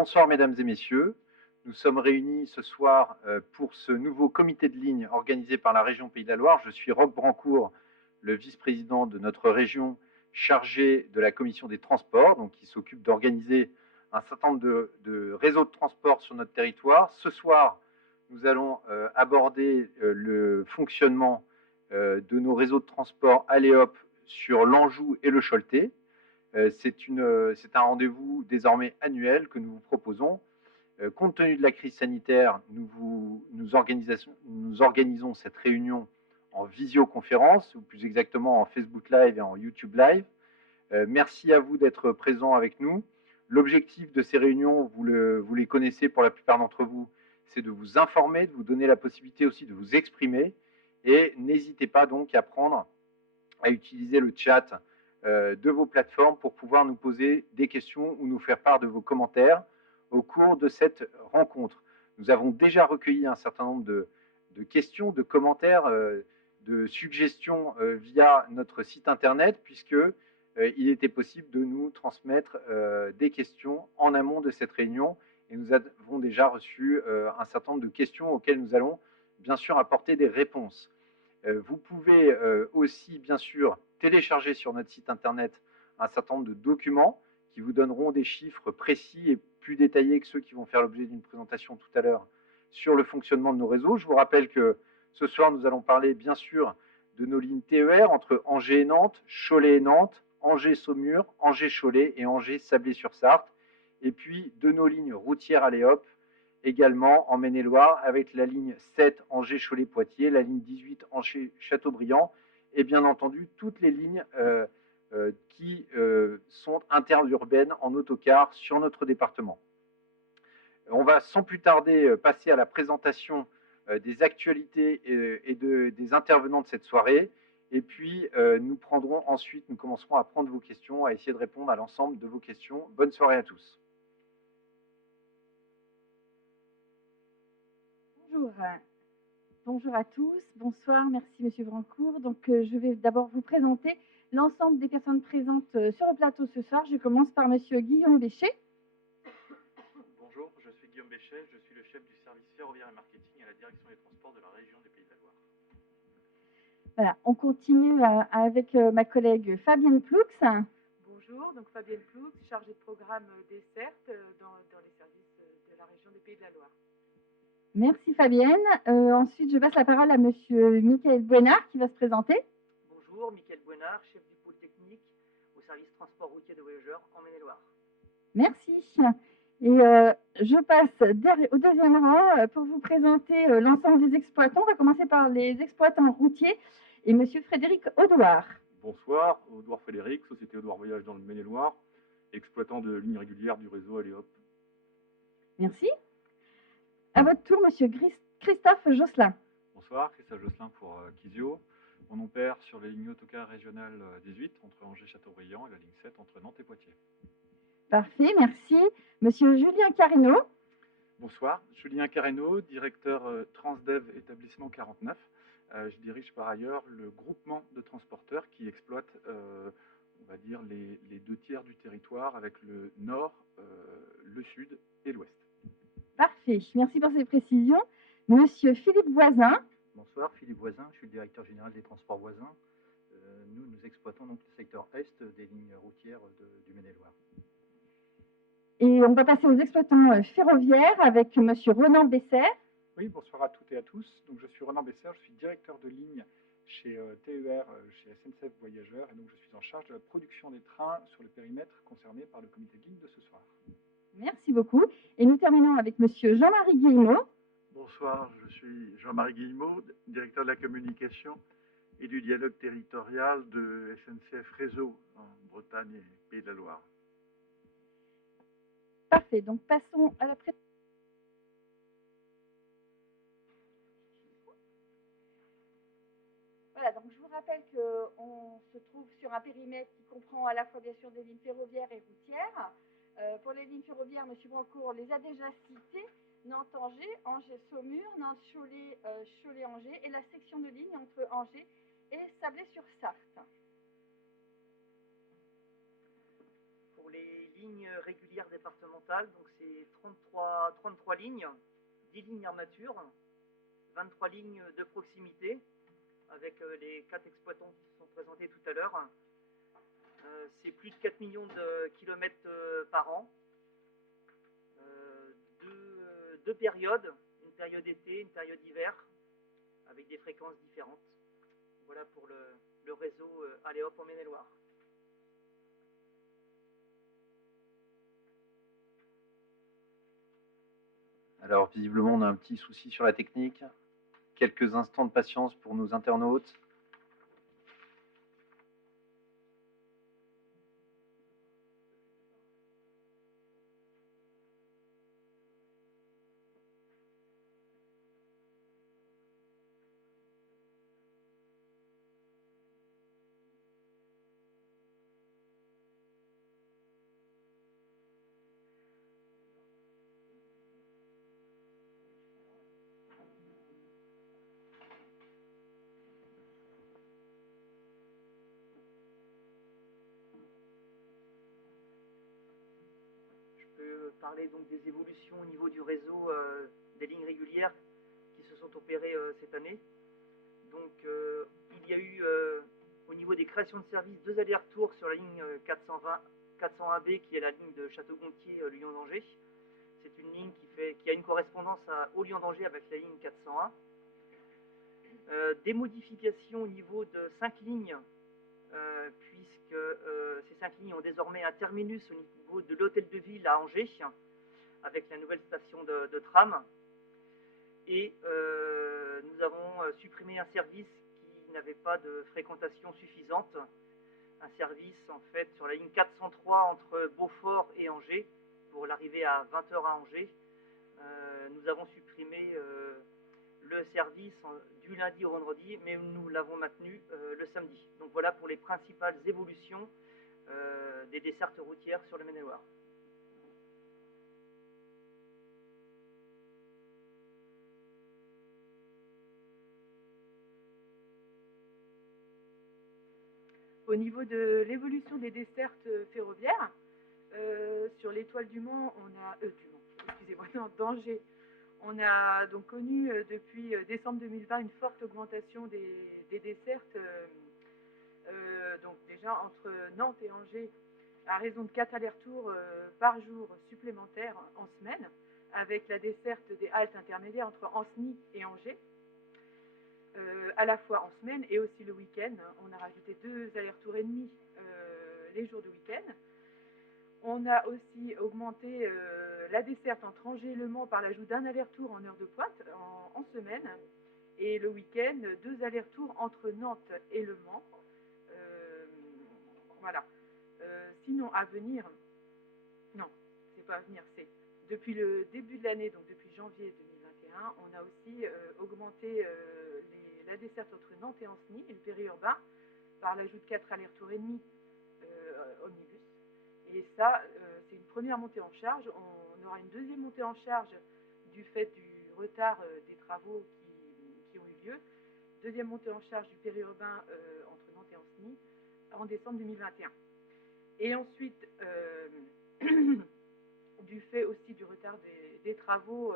Bonsoir mesdames et messieurs, nous sommes réunis ce soir pour ce nouveau comité de ligne organisé par la région Pays de la Loire. Je suis Roch Brancourt, le vice-président de notre région chargé de la commission des transports, donc qui s'occupe d'organiser un certain nombre de réseaux de transport sur notre territoire. Ce soir, nous allons aborder le fonctionnement de nos réseaux de transport Aléop sur l'Anjou et le Choletais. C'est un rendez-vous désormais annuel que nous vous proposons. Compte tenu de la crise sanitaire, nous organisons cette réunion en visioconférence, ou plus exactement en Facebook Live et en YouTube Live. Merci à vous d'être présents avec nous. L'objectif de ces réunions, vous les connaissez pour la plupart d'entre vous, c'est de vous informer, de vous donner la possibilité aussi de vous exprimer. Et n'hésitez pas donc à utiliser le chat de vos plateformes pour pouvoir nous poser des questions ou nous faire part de vos commentaires au cours de cette rencontre. Nous avons déjà recueilli un certain nombre de questions, de commentaires, de suggestions via notre site internet, puisque il était possible de nous transmettre des questions en amont de cette réunion, et nous avons déjà reçu un certain nombre de questions auxquelles nous allons bien sûr apporter des réponses. Vous pouvez aussi bien sûr télécharger sur notre site internet un certain nombre de documents qui vous donneront des chiffres précis et plus détaillés que ceux qui vont faire l'objet d'une présentation tout à l'heure sur le fonctionnement de nos réseaux. Je vous rappelle que ce soir, nous allons parler bien sûr de nos lignes TER entre Angers et Nantes, Cholet et Nantes, Angers-Saumur, Angers-Cholet et Angers-Sablé-sur-Sarthe, et puis de nos lignes routières Aléop, également en Maine-et-Loire, avec la ligne 7 Angers-Cholet-Poitiers, la ligne 18 Angers-Châteaubriand, et bien entendu toutes les lignes qui sont interurbaines en autocar sur notre département. On va sans plus tarder passer à la présentation des actualités et des intervenants de cette soirée. Et puis, nous commencerons à prendre vos questions, à essayer de répondre à l'ensemble de vos questions. Bonne soirée à tous. Bonjour à tous, bonsoir, merci Monsieur Brancourt. Donc je vais d'abord vous présenter l'ensemble des personnes présentes sur le plateau ce soir. Je commence par Monsieur Guillaume Béchet. Bonjour, je suis Guillaume Béchet, je suis le chef du service ferroviaire et marketing à la direction des transports de la région des Pays de la Loire. Voilà, on continue avec ma collègue Fabienne Ploux. Bonjour, donc Fabienne Ploux, chargée de programme dessert dans les services de la région des Pays de la Loire. Merci Fabienne. Ensuite, je passe la parole à Monsieur Michael Bouénard qui va se présenter. Bonjour, Michael Bouénard, chef du pôle technique au service transport routier de voyageurs en Maine-et-Loire. Merci. Et je passe au deuxième rang pour vous présenter l'ensemble des exploitants. On va commencer par les exploitants routiers et Monsieur Frédéric Audouard. Bonsoir, Audouard Frédéric, Société Audouard Voyage dans le Maine-et-Loire, exploitant de lignes régulières du réseau Aléop. Merci. À votre tour, Monsieur Christophe Josselin. Bonsoir, Christophe Josselin pour Kizio. Mon nom père sur les lignes autocar régionales 18 entre Angers-Châteaubriand et la ligne 7 entre Nantes et Poitiers. Parfait, merci. Monsieur Julien Carino. Bonsoir, Julien Carreno, directeur Transdev établissement 49. Je dirige par ailleurs le groupement de transporteurs qui exploite, on va dire, les 2/3 du territoire avec le nord, le sud et l'ouest. Parfait, merci pour ces précisions. Monsieur Philippe Voisin. Bonsoir, Philippe Voisin, je suis le directeur général des transports voisins. Nous exploitons donc le secteur est des lignes routières du Maine-et-Loire. Et on va passer aux exploitants ferroviaires avec Monsieur Ronan Besser. Oui, bonsoir à toutes et à tous. Donc, je suis Ronan Besser, je suis directeur de ligne chez TER, chez SNCF Voyageurs, et donc je suis en charge de la production des trains sur le périmètre concerné par le comité de ligne de ce soir. Merci beaucoup. Et nous terminons avec Monsieur Jean-Marie Guillemot. Bonsoir, je suis Jean-Marie Guillemot, directeur de la communication et du dialogue territorial de SNCF Réseau en Bretagne et Pays de la Loire. Parfait, donc passons à la présentation. Voilà, donc je vous rappelle qu'on se trouve sur un périmètre qui comprend à la fois bien sûr des lignes ferroviaires et routières. Pour les lignes ferroviaires, M. Brancourt les a déjà citées. Nantes-Angers, Angers-Saumur, Nantes-Cholet, Cholet-Angers et la section de ligne entre Angers et Sablé-sur-Sarthe. Pour les lignes régulières départementales, donc c'est 33 lignes, 10 lignes armature, 23 lignes de proximité, avec les 4 exploitants qui se sont présentés tout à l'heure. C'est plus de 4 millions de kilomètres par an. Deux périodes, une période été, une période hiver, avec des fréquences différentes. Voilà pour le réseau Aléop en Maine-et-Loire. Alors, visiblement, on a un petit souci sur la technique. Quelques instants de patience pour nos internautes. Parler donc des évolutions au niveau du réseau des lignes régulières qui se sont opérées cette année. Donc il y a eu au niveau des créations de services 2 allers-retours sur la ligne 401B qui est la ligne de Château-Gontier-Lyon-d'Angers. C'est une ligne qui a une correspondance au Lyon-d'Angers avec la ligne 401. Des modifications au niveau de 5 lignes puisque ces 5 lignes ont désormais un terminus au niveau de l'hôtel de ville à Angers, avec la nouvelle station de tram. Et nous avons supprimé un service qui n'avait pas de fréquentation suffisante, un service en fait sur la ligne 403 entre Beaufort et Angers, pour l'arrivée à 20h à Angers. Nous avons supprimé le service du lundi au vendredi, mais nous l'avons maintenu le samedi. Donc voilà pour les principales évolutions des dessertes routières sur le Maine-et-Loire. Au niveau de l'évolution des dessertes ferroviaires, sur l'étoile du Mans, d'Angers, on a donc connu depuis décembre 2020 une forte augmentation des dessertes, donc déjà entre Nantes et Angers, à raison de 4 allers-retours par jour supplémentaires en semaine, avec la desserte des haltes intermédiaires entre Ancenis et Angers, à la fois en semaine et aussi le week-end. On a rajouté 2 allers-retours et demi les jours de week-end. On a aussi augmenté la desserte entre Angers et Le Mans par l'ajout d'un aller-retour en heure de pointe en semaine, et le week-end 2 allers-retours entre Nantes et Le Mans. Voilà. Sinon, à venir, non, c'est pas à venir, c'est depuis le début de l'année, donc depuis janvier 2021, on a aussi augmenté la desserte entre Nantes et Ancenis et le périurbain par l'ajout de 4 allers-retours et demi omnibus. Et ça, c'est une première montée en charge. On aura une deuxième montée en charge du fait du retard des travaux qui ont eu lieu. Deuxième montée en charge du périurbain entre Nantes et Ancenis en décembre 2021. Et ensuite, du fait aussi du retard des travaux,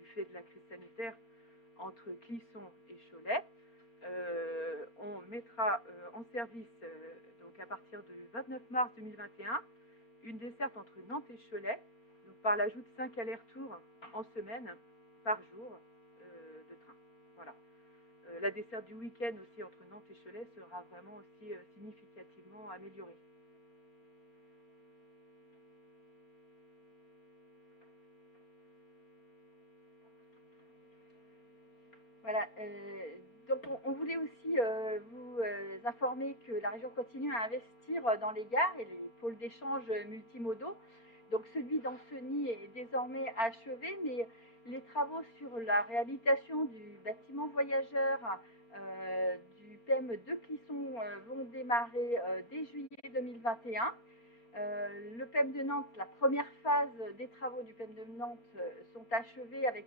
du fait de la crise sanitaire, entre Clisson et Cholet, on mettra en service, donc à partir du 29 mars 2021, une desserte entre Nantes et Cholet, donc par l'ajout de 5 allers-retours en semaine par jour de train. Voilà. La desserte du week-end aussi entre Nantes et Cholet sera vraiment aussi significativement améliorée. Voilà. Donc on voulait aussi vous informer que la région continue à investir dans les gares et les pôles d'échange multimodaux. Donc celui d'Ancenis est désormais achevé, mais les travaux sur la réhabilitation du bâtiment voyageur du PEM de Clisson vont démarrer dès juillet 2021. Le PEM de Nantes, la première phase des travaux du PEM de Nantes sont achevés avec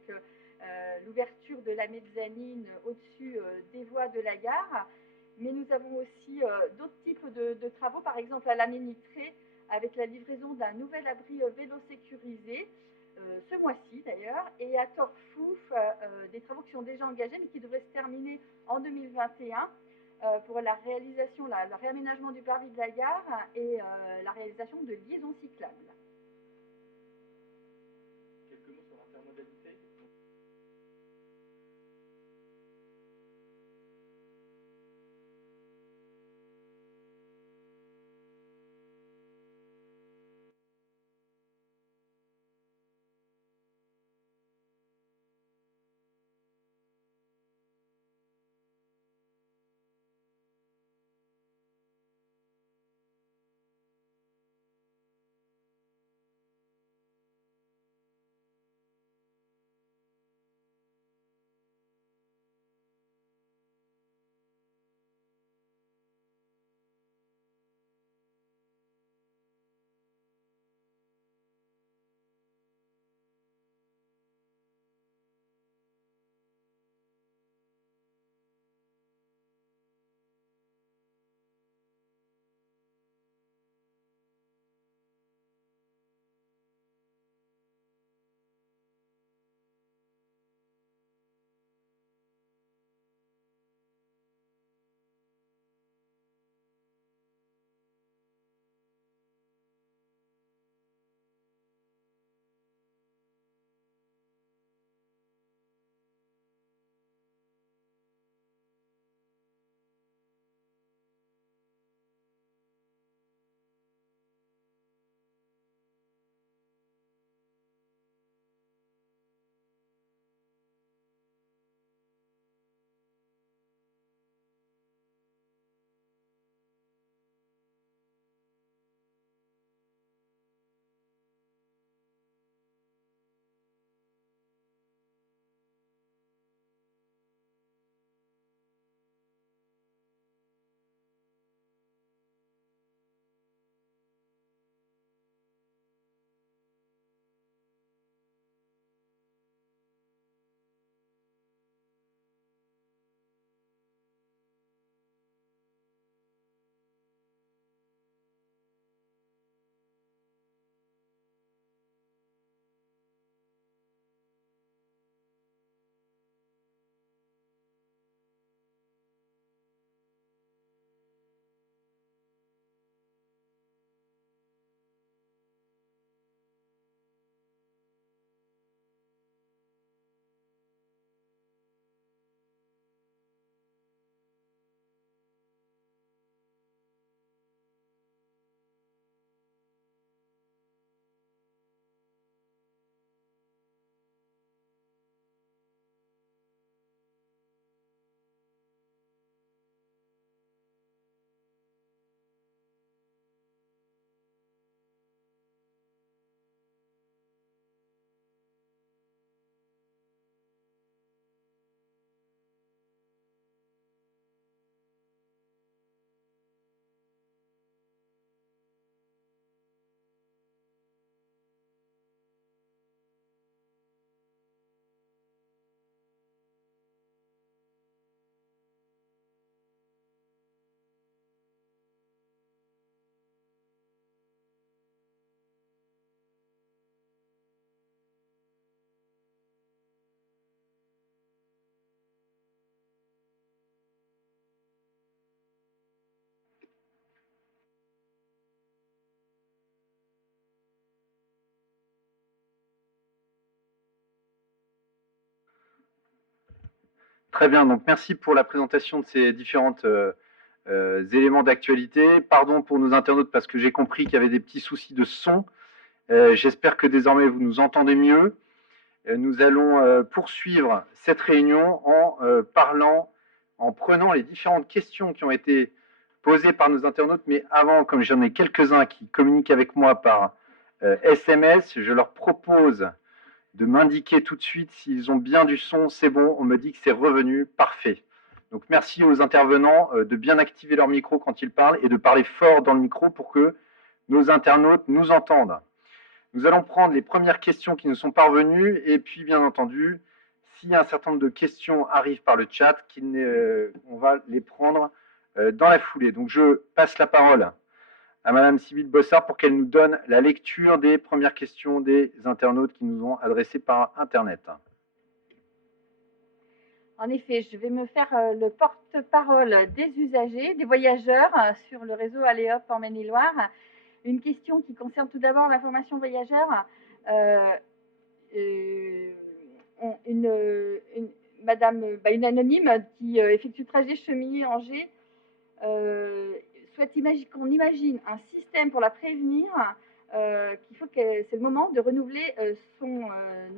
l'ouverture de la mezzanine au-dessus des voies de la gare. Mais nous avons aussi d'autres types de travaux, par exemple à la Ménitrée, avec la livraison d'un nouvel abri vélo sécurisé, ce mois-ci d'ailleurs, et à Torfouf, des travaux qui sont déjà engagés mais qui devraient se terminer en 2021 pour la réalisation, le réaménagement du parvis de la gare et la réalisation de liaisons cyclables. Quelques mots sur l'intermodalité. Très bien, donc merci pour la présentation de ces différents éléments d'actualité. Pardon pour nos internautes parce que j'ai compris qu'il y avait des petits soucis de son. J'espère que désormais vous nous entendez mieux. Nous allons poursuivre cette réunion en prenant les différentes questions qui ont été posées par nos internautes. Mais avant, comme j'en ai quelques-uns qui communiquent avec moi par SMS, je leur propose de m'indiquer tout de suite s'ils ont bien du son. C'est bon, on me dit que c'est revenu, parfait. Donc merci aux intervenants de bien activer leur micro quand ils parlent et de parler fort dans le micro pour que nos internautes nous entendent. Nous allons prendre les premières questions qui nous sont parvenues et puis bien entendu, s'il y a un certain nombre de questions arrivent par le chat, on va les prendre dans la foulée. Donc je passe la parole à Madame Sybille Bossard pour qu'elle nous donne la lecture des premières questions des internautes qui nous ont adressées par Internet. En effet, je vais me faire le porte-parole des usagers, des voyageurs sur le réseau Aléop en Maine-et-Loire. Une question qui concerne tout d'abord l'information voyageur. Une anonyme qui effectue le trajet Chemillé-Angers souhaite qu'on imagine un système pour la prévenir, c'est le moment de renouveler son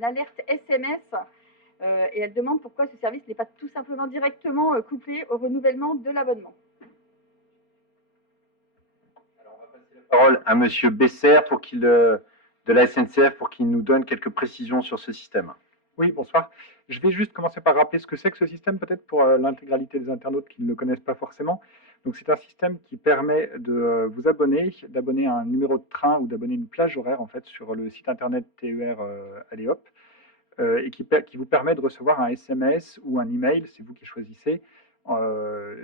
alerte SMS. Et elle demande pourquoi ce service n'est pas tout simplement directement couplé au renouvellement de l'abonnement. Alors, on va passer la parole à Monsieur Besser de la SNCF pour qu'il nous donne quelques précisions sur ce système. Oui, bonsoir. Je vais juste commencer par rappeler ce que c'est que ce système, peut-être pour l'intégralité des internautes qui ne le connaissent pas forcément. Donc, c'est un système qui permet de vous d'abonner à un numéro de train ou d'abonner une plage horaire en fait sur le site internet TER Aléop. Et qui vous permet de recevoir un SMS ou un email, c'est vous qui choisissez,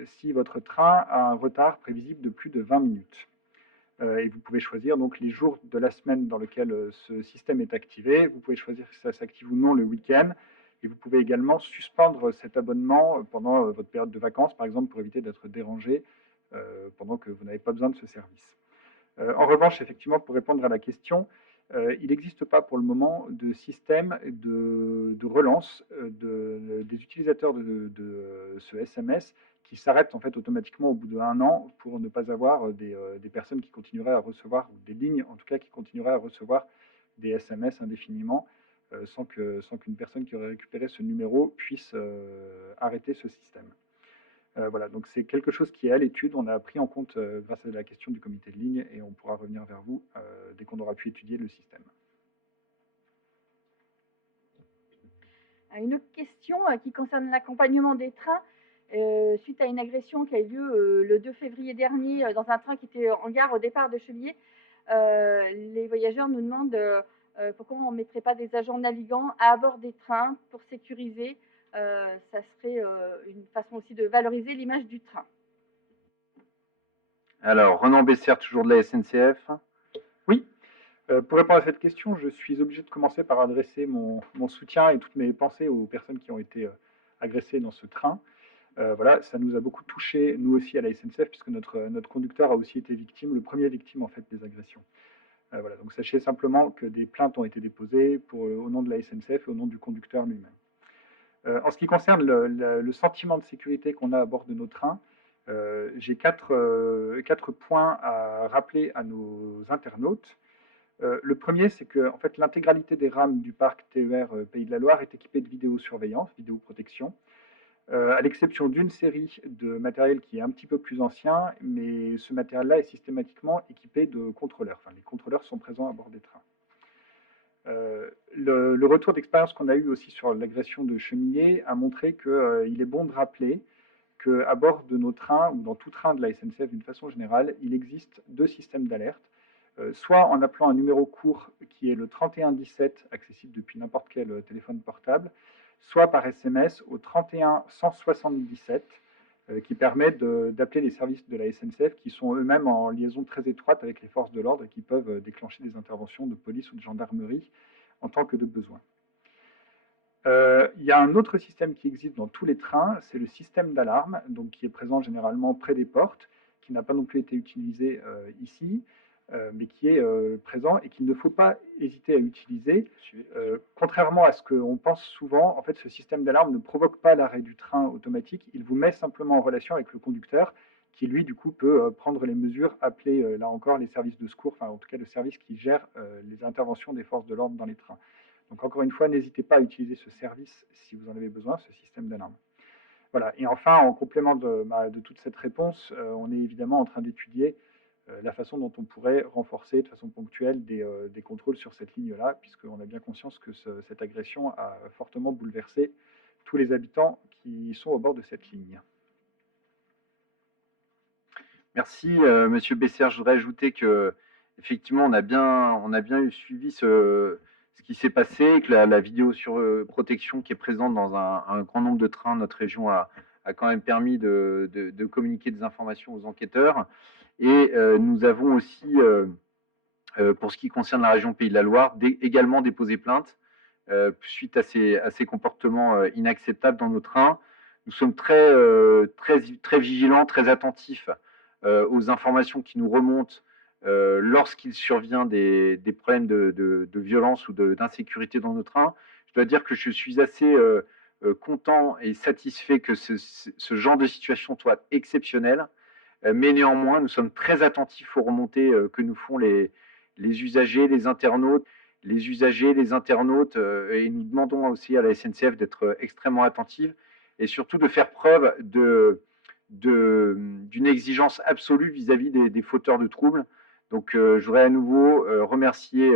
si votre train a un retard prévisible de plus de 20 minutes. Et vous pouvez choisir donc les jours de la semaine dans lesquels ce système est activé. Vous pouvez choisir si ça s'active ou non le week-end. Et vous pouvez également suspendre cet abonnement pendant votre période de vacances, par exemple, pour éviter d'être dérangé pendant que vous n'avez pas besoin de ce service. En revanche, effectivement, pour répondre à la question, il n'existe pas pour le moment de système de relance des utilisateurs de ce SMS qui s'arrêtent en fait automatiquement au bout d'1 an pour ne pas avoir des personnes qui continueraient à recevoir, ou des lignes en tout cas qui continueraient à recevoir des SMS indéfiniment sans qu'une personne qui aurait récupéré ce numéro puisse arrêter ce système. Voilà, donc c'est quelque chose qui est à l'étude. On a pris en compte grâce à la question du comité de ligne et on pourra revenir vers vous dès qu'on aura pu étudier le système. Une autre question qui concerne l'accompagnement des trains. Suite à une agression qui a eu lieu le 2 février dernier dans un train qui était en gare au départ de Chemillé, les voyageurs nous demandent pourquoi on ne mettrait pas des agents navigants à bord des trains pour sécuriser. Ça serait une façon aussi de valoriser l'image du train. Alors, Renan Besser, toujours de la SNCF. Oui, pour répondre à cette question, je suis obligé de commencer par adresser mon soutien et toutes mes pensées aux personnes qui ont été agressées dans ce train. Voilà, ça nous a beaucoup touchés, nous aussi à la SNCF, puisque notre conducteur a aussi été victime, le premier victime en fait des agressions. Voilà, donc sachez simplement que des plaintes ont été déposées au nom de la SNCF et au nom du conducteur lui-même. En ce qui concerne le sentiment de sécurité qu'on a à bord de nos trains, j'ai quatre points à rappeler à nos internautes. Le premier, c'est que en fait, l'intégralité des rames du parc TER Pays de la Loire est équipée de vidéosurveillance, vidéoprotection, à l'exception d'une série de matériel qui est un petit peu plus ancien, mais ce matériel-là est systématiquement équipé de contrôleurs. Enfin, les contrôleurs sont présents à bord des trains. Le retour d'expérience qu'on a eu aussi sur l'agression de Chemillé a montré qu'il est bon de rappeler qu'à bord de nos trains, ou dans tout train de la SNCF d'une façon générale, il existe 2 systèmes d'alerte, soit en appelant un numéro court qui est le 3117, accessible depuis n'importe quel téléphone portable, soit par SMS au 31 177, qui permet d'appeler les services de la SNCF qui sont eux-mêmes en liaison très étroite avec les forces de l'ordre et qui peuvent déclencher des interventions de police ou de gendarmerie en tant que de besoin. Il y a un autre système qui existe dans tous les trains, c'est le système d'alarme, donc qui est présent généralement près des portes, qui n'a pas non plus été utilisé ici, mais qui est présent et qu'il ne faut pas hésiter à utiliser. Contrairement à ce qu'on pense souvent, en fait, ce système d'alarme ne provoque pas l'arrêt du train automatique, il vous met simplement en relation avec le conducteur, qui lui, du coup, peut prendre les mesures, appeler, là encore, les services de secours, enfin, en tout cas, le service qui gère les interventions des forces de l'ordre dans les trains. Donc, encore une fois, n'hésitez pas à utiliser ce service si vous en avez besoin, ce système d'alarme. Voilà. Et enfin, en complément de toute cette réponse, on est évidemment en train d'étudier la façon dont on pourrait renforcer de façon ponctuelle des contrôles sur cette ligne-là, puisqu'on a bien conscience que cette agression a fortement bouleversé tous les habitants qui sont au bord de cette ligne. Merci, Monsieur Besser. Je voudrais ajouter que effectivement, on a bien suivi ce qui s'est passé, et que la vidéo sur protection qui est présente dans un grand nombre de trains de notre région a quand même permis de communiquer des informations aux enquêteurs. Et nous avons aussi, pour ce qui concerne la région Pays de la Loire, également déposé plainte suite à ces comportements inacceptables dans nos trains. Nous sommes très vigilants, très attentifs aux informations qui nous remontent lorsqu'il survient des problèmes de violence ou d'insécurité dans nos trains. Je dois dire que je suis assez content et satisfait que ce genre de situation soit exceptionnel, mais néanmoins, nous sommes très attentifs aux remontées que nous font les usagers, les internautes, et nous demandons aussi à la SNCF d'être extrêmement attentive et surtout de faire preuve d'une exigence absolue vis-à-vis des fauteurs de troubles. Donc, je voudrais à nouveau remercier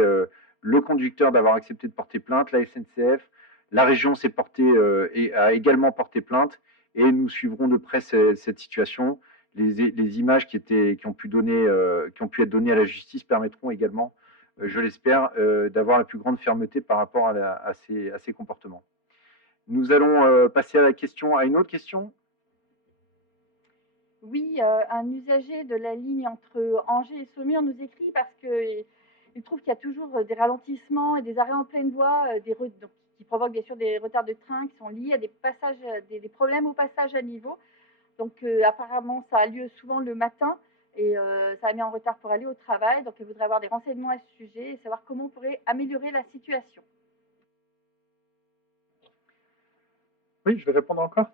le conducteur d'avoir accepté de porter plainte, la SNCF, la région a également porté plainte, et nous suivrons de près cette situation. Les images qui ont pu être données à la justice permettront également, je l'espère, d'avoir la plus grande fermeté par rapport à ces comportements. Nous allons passer à une autre question. Oui, un usager de la ligne entre Angers et Saumur nous écrit parce qu'il trouve qu'il y a toujours des ralentissements et des arrêts en pleine voie, qui provoquent bien sûr des retards de train qui sont liés à des problèmes au passage à niveau. Donc apparemment, ça a lieu souvent le matin et ça met en retard pour aller au travail. Donc il voudrait avoir des renseignements à ce sujet et savoir comment on pourrait améliorer la situation. Oui, je vais répondre encore.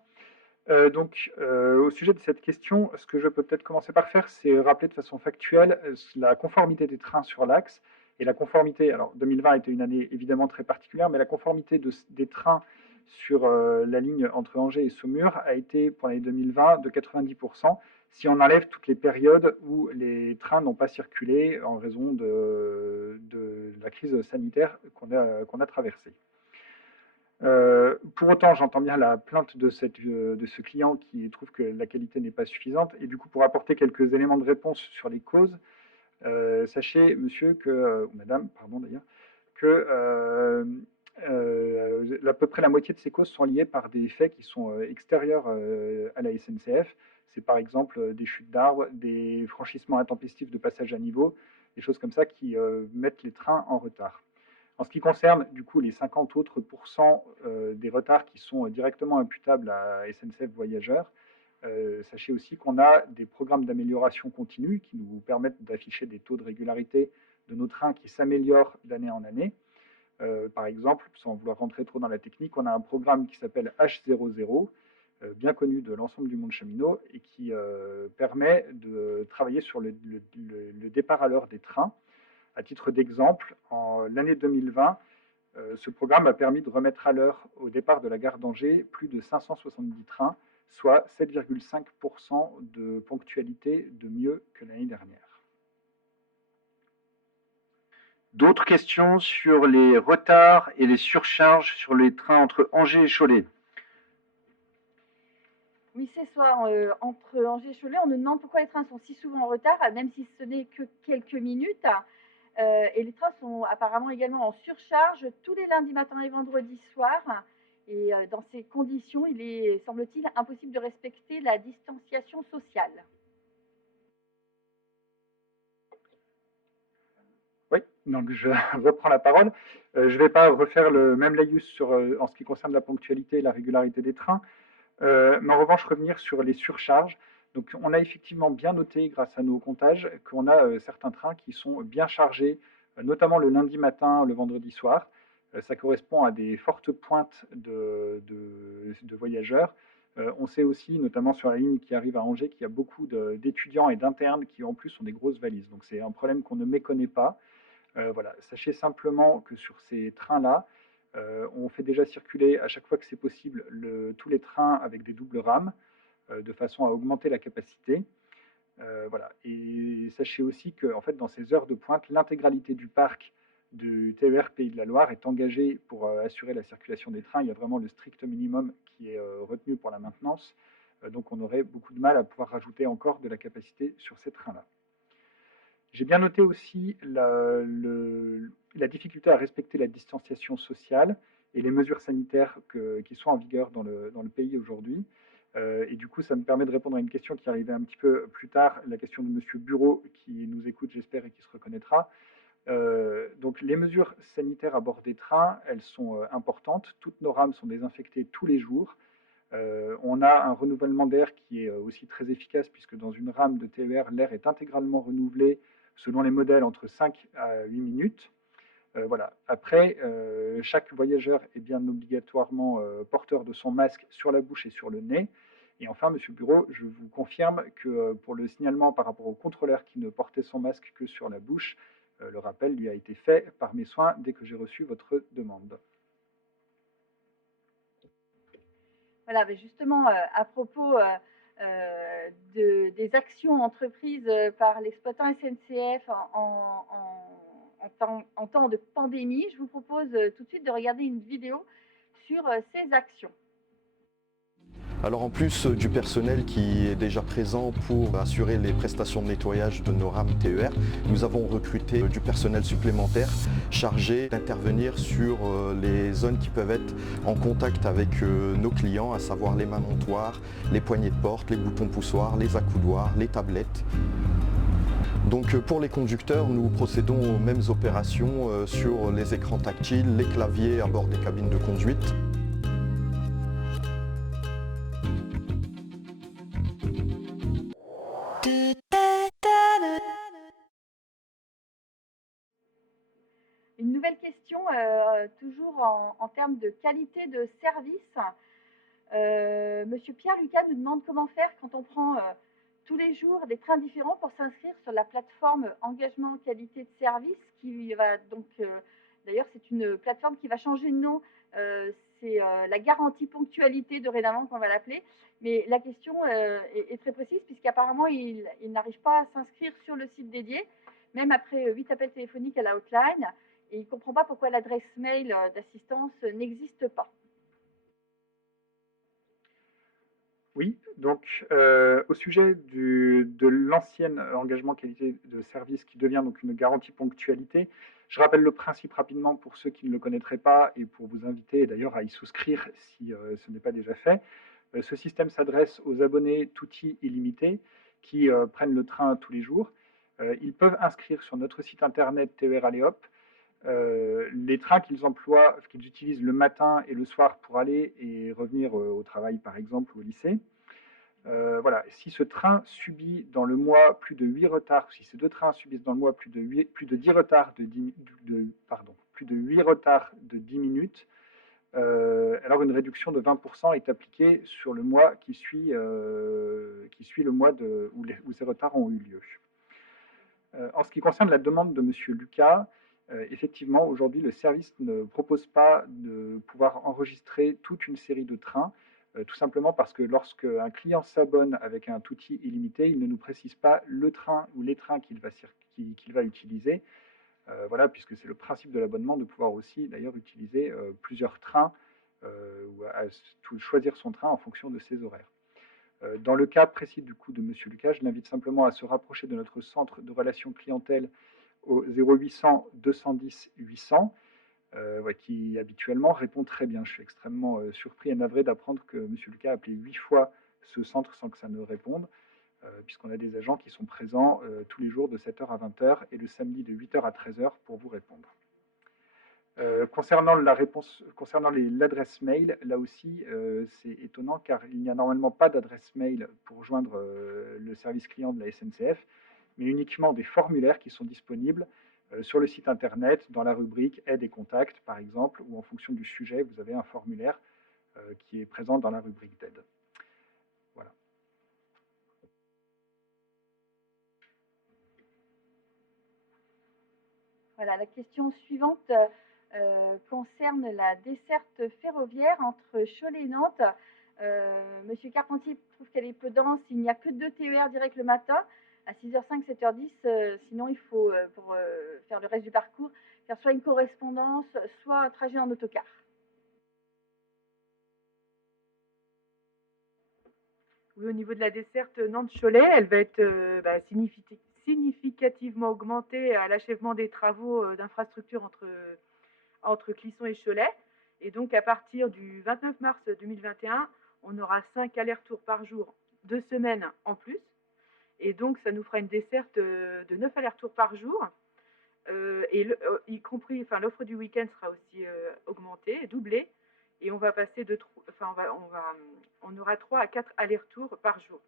Au sujet de cette question, ce que je peux peut-être commencer par faire, c'est rappeler de façon factuelle la conformité des trains sur l'axe. Et la conformité, alors 2020 était une année évidemment très particulière, mais la conformité des trains sur la ligne entre Angers et Saumur a été pour l'année 2020 de 90%, si on enlève toutes les périodes où les trains n'ont pas circulé en raison de la crise sanitaire qu'on a traversée. Pour autant, j'entends bien la plainte de ce client qui trouve que la qualité n'est pas suffisante. Et du coup, pour apporter quelques éléments de réponse sur les causes, sachez, monsieur, ou madame, pardon d'ailleurs, que à peu près la moitié de ces causes sont liées par des faits qui sont extérieurs à la SNCF. C'est par exemple des chutes d'arbres, des franchissements intempestifs de passage à niveau, des choses comme ça qui mettent les trains en retard. En ce qui concerne du coup les 50 autres pourcents des retards qui sont directement imputables à SNCF Voyageurs, sachez aussi qu'on a des programmes d'amélioration continue qui nous permettent d'afficher des taux de régularité de nos trains qui s'améliorent d'année en année. Par exemple, sans vouloir rentrer trop dans la technique, on a un programme qui s'appelle H00, bien connu de l'ensemble du monde cheminot, et qui permet de travailler sur le départ à l'heure des trains. À titre d'exemple, en l'année 2020, ce programme a permis de remettre à l'heure au départ de la gare d'Angers plus de 570 trains, soit 7,5% de ponctualité de mieux que l'année dernière. D'autres questions sur les retards et les surcharges sur les trains entre Angers et Cholet? Oui, c'est ça. Entre Angers et Cholet, on nous demande pourquoi les trains sont si souvent en retard, même si ce n'est que quelques minutes. Et les trains sont apparemment également en surcharge tous les lundis matins et vendredis soirs. Et dans ces conditions, il est, semble-t-il, impossible de respecter la distanciation sociale. Oui, donc je reprends la parole. Je ne vais pas refaire le même laïus en ce qui concerne la ponctualité et la régularité des trains, mais en revanche revenir sur les surcharges. Donc on a effectivement bien noté, grâce à nos comptages, qu'on a certains trains qui sont bien chargés, notamment le lundi matin, le vendredi soir. Ça correspond à des fortes pointes de voyageurs. On sait aussi, notamment sur la ligne qui arrive à Angers, qu'il y a beaucoup d'étudiants et d'internes qui en plus ont des grosses valises. Donc c'est un problème qu'on ne méconnaît pas. Voilà. Sachez simplement que sur ces trains-là, on fait déjà circuler à chaque fois que c'est possible tous les trains avec des doubles rames, de façon à augmenter la capacité. Voilà. Et sachez aussi que en fait, dans ces heures de pointe, l'intégralité du parc du TER Pays de la Loire est engagée pour assurer la circulation des trains. Il y a vraiment le strict minimum qui est retenu pour la maintenance. Donc on aurait beaucoup de mal à pouvoir rajouter encore de la capacité sur ces trains-là. J'ai bien noté aussi la difficulté à respecter la distanciation sociale et les mesures sanitaires qui sont en vigueur dans le pays aujourd'hui. Et du coup, ça me permet de répondre à une question qui arrivait un petit peu plus tard, la question de Monsieur Bureau, qui nous écoute, j'espère, et qui se reconnaîtra. Donc les mesures sanitaires à bord des trains, elles sont importantes. Toutes nos rames sont désinfectées tous les jours. On a un renouvellement d'air qui est aussi très efficace, puisque dans une rame de TER, l'air est intégralement renouvelé selon les modèles entre 5 à 8 minutes. Voilà. Après, chaque voyageur est bien obligatoirement porteur de son masque sur la bouche et sur le nez. Et enfin, Monsieur Bureau, je vous confirme que pour le signalement par rapport au contrôleur qui ne portait son masque que sur la bouche, le rappel lui a été fait par mes soins dès que j'ai reçu votre demande. Voilà, mais justement, à propos des actions entreprises par l'exploitant SNCF en temps de pandémie, je vous propose tout de suite de regarder une vidéo sur ces actions. Alors en plus du personnel qui est déjà présent pour assurer les prestations de nettoyage de nos rames TER, nous avons recruté du personnel supplémentaire chargé d'intervenir sur les zones qui peuvent être en contact avec nos clients, à savoir les mamontoirs, les poignées de porte, les boutons poussoirs, les accoudoirs, les tablettes. Donc pour les conducteurs, nous procédons aux mêmes opérations sur les écrans tactiles, les claviers à bord des cabines de conduite. Une nouvelle question, toujours en termes de qualité de service. Monsieur Pierre Lucas nous demande comment faire quand on prend tous les jours des trains différents pour s'inscrire sur la plateforme engagement qualité de service qui va donc, d'ailleurs c'est une plateforme qui va changer de nom, c'est la garantie ponctualité dorénavant qu'on va l'appeler, mais la question est très précise puisqu'apparemment il n'arrive pas à s'inscrire sur le site dédié, même après 8 appels téléphoniques à la hotline, et il ne comprend pas pourquoi l'adresse mail d'assistance n'existe pas. Oui, donc au sujet de l'ancien engagement qualité de service qui devient donc une garantie ponctualité, je rappelle le principe rapidement pour ceux qui ne le connaîtraient pas et pour vous inviter d'ailleurs à y souscrire si ce n'est pas déjà fait. Ce système s'adresse aux abonnés Touti illimité qui prennent le train tous les jours. Ils peuvent inscrire sur notre site internet TER Aléop les trains qu'ils emploient, qu'ils utilisent le matin et le soir pour aller et revenir au travail par exemple ou au lycée. Voilà, si ce train subit dans le mois plus de 8 retards, si ces deux trains subissent dans le mois plus de 10 retards plus de 8 retards de 10 minutes, alors une réduction de 20% est appliquée sur le mois qui suit le mois où ces retards ont eu lieu. En ce qui concerne la demande de Monsieur Lucas, effectivement, aujourd'hui, le service ne propose pas de pouvoir enregistrer toute une série de trains, tout simplement parce que lorsque un client s'abonne avec un Touti illimité, il ne nous précise pas le train ou les trains qu'il va utiliser. Voilà, puisque c'est le principe de l'abonnement de pouvoir aussi d'ailleurs utiliser plusieurs trains ou choisir son train en fonction de ses horaires. Dans le cas précis du coup de Monsieur Lucas, je l'invite simplement à se rapprocher de notre centre de relations clientèle au 0800 210 800, qui habituellement répond très bien. Je suis extrêmement surpris et navré d'apprendre que Monsieur Lucas a appelé 8 fois ce centre sans que ça ne réponde, puisqu'on a des agents qui sont présents tous les jours de 7h à 20h et le samedi de 8h à 13h pour vous répondre. Concernant l'adresse mail, là aussi, c'est étonnant car il n'y a normalement pas d'adresse mail pour joindre le service client de la SNCF, mais uniquement des formulaires qui sont disponibles sur le site internet, dans la rubrique aide et contacts par exemple, ou en fonction du sujet, vous avez un formulaire qui est présent dans la rubrique d'aide. Voilà. Voilà, la question suivante concerne la desserte ferroviaire entre Cholet et Nantes. Monsieur Carpentier trouve qu'elle est peu dense, il n'y a que 2 TER direct le matin, à 6h05, 7h10, sinon il faut, pour faire le reste du parcours, faire soit une correspondance, soit un trajet en autocar. Oui, au niveau de la desserte Nantes-Cholet, elle va être significativement augmentée à l'achèvement des travaux d'infrastructure entre Clisson et Cholet. Et donc, à partir du 29 mars 2021, on aura 5 allers-retours par jour, 2 semaines en plus. Et donc, ça nous fera une desserte de 9 allers-retours par jour. Y compris, enfin, l'offre du week-end sera aussi augmentée, doublée. Et on va passer on aura 3 à 4 allers-retours par jour.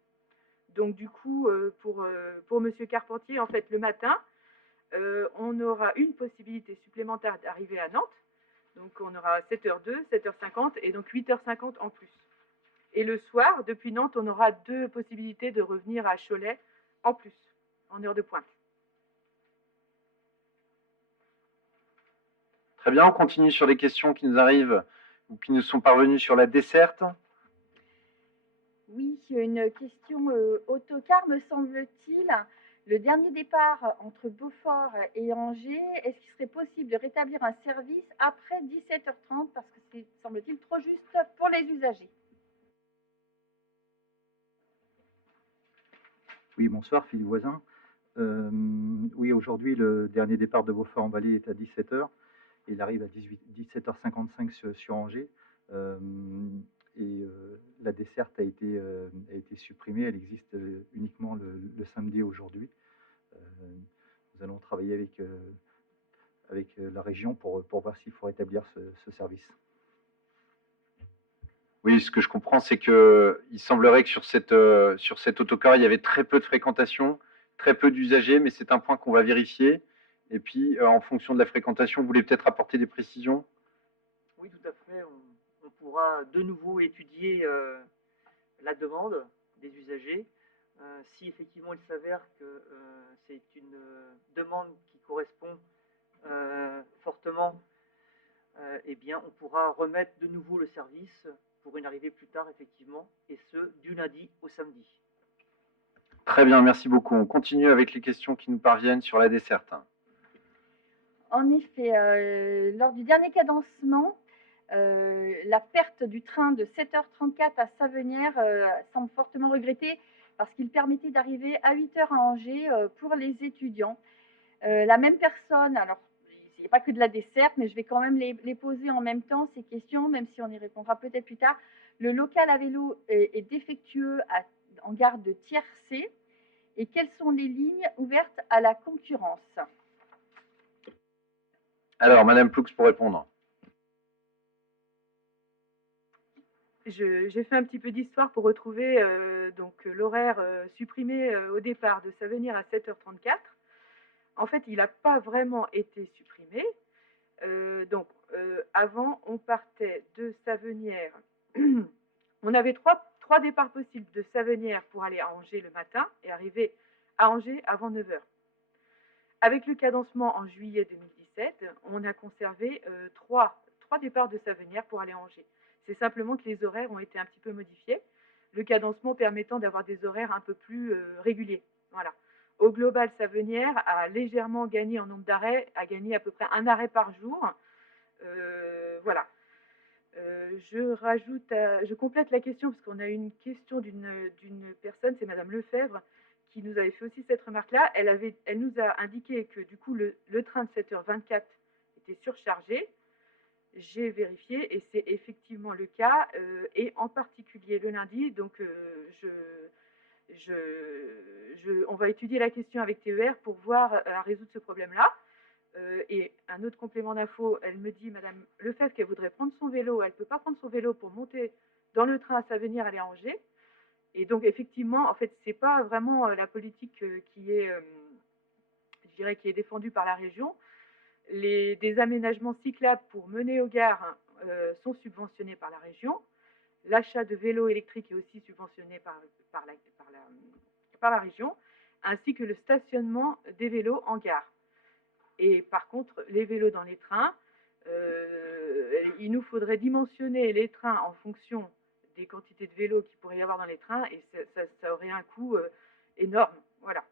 Donc, du coup, pour Monsieur Carpentier, en fait, le matin, on aura une possibilité supplémentaire d'arriver à Nantes. Donc, on aura 7h02, 7h50 et donc 8h50 en plus. Et le soir, depuis Nantes, on aura 2 possibilités de revenir à Cholet en plus, en heure de pointe. Très bien, on continue sur les questions qui nous arrivent ou qui nous sont parvenues sur la desserte. Oui, une question autocar, me semble-t-il. Le dernier départ entre Beaufort et Angers, est-ce qu'il serait possible de rétablir un service après 17h30 parce que c'est, semble-t-il, trop juste pour les usagers? Oui, bonsoir, Philippe Voisin. Oui, aujourd'hui, le dernier départ de Beaufort-en-Vallée est à 17h. Il arrive à 17h55 sur Angers. La desserte a été supprimée. Elle existe uniquement le samedi aujourd'hui. Nous allons travailler avec la région pour voir s'il faut rétablir ce service. Oui, ce que je comprends, c'est qu'il semblerait que sur cet autocar, il y avait très peu de fréquentation, très peu d'usagers, mais c'est un point qu'on va vérifier. Et puis, en fonction de la fréquentation, vous voulez peut-être apporter des précisions? Oui, tout à fait. On pourra de nouveau étudier la demande des usagers. Si effectivement il s'avère que c'est une demande qui correspond fortement, eh bien, on pourra remettre de nouveau le service pour une arrivée plus tard, effectivement, et ce, du lundi au samedi. Très bien, merci beaucoup. On continue avec les questions qui nous parviennent sur la desserte. En effet, lors du dernier cadencement, la perte du train de 7h34 à Savenières semble fortement regrettée parce qu'il permettait d'arriver à 8h à Angers pour les étudiants. La même personne, alors il n'y a pas que de la desserte, mais je vais quand même les poser en même temps, ces questions, même si on y répondra peut-être plus tard. Le local à vélo est défectueux en gare de Tiercé. Et quelles sont les lignes ouvertes à la concurrence? Alors, Madame Ploux pour répondre. J'ai fait un petit peu d'histoire pour retrouver donc l'horaire supprimé au départ de Savenières à 7h34. En fait, il n'a pas vraiment été supprimé. Avant, on partait de Savenières. On avait trois départs possibles de Savenières pour aller à Angers le matin et arriver à Angers avant 9h. Avec le cadencement en juillet 2017, on a conservé trois départs de Savenières pour aller à Angers. C'est simplement que les horaires ont été un petit peu modifiés, le cadencement permettant d'avoir des horaires un peu plus réguliers. Voilà. Au global, Savenières a légèrement gagné en nombre d'arrêts, a gagné à peu près un arrêt par jour. Voilà. Je complète la question parce qu'on a eu une question d'une personne, c'est Madame Lefebvre, qui nous avait fait aussi cette remarque-là. Elle nous a indiqué que du coup le train de 7h24 était surchargé. J'ai vérifié et c'est effectivement le cas, et en particulier le lundi. Donc on va étudier la question avec TER pour voir à résoudre ce problème-là. Et un autre complément d'info, elle me dit, Madame Lefebvre, qu'elle voudrait prendre son vélo. Elle ne peut pas prendre son vélo pour monter dans le train à Savenières, aller à Angers. Et donc, effectivement, en fait, ce n'est pas vraiment la politique qui est défendue par la région. Des aménagements cyclables pour mener aux gares sont subventionnés par la région. L'achat de vélos électriques est aussi subventionné par la région, ainsi que le stationnement des vélos en gare. Et par contre, les vélos dans les trains, il nous faudrait dimensionner les trains en fonction des quantités de vélos qu'il pourrait y avoir dans les trains, et ça aurait un coût énorme. Voilà.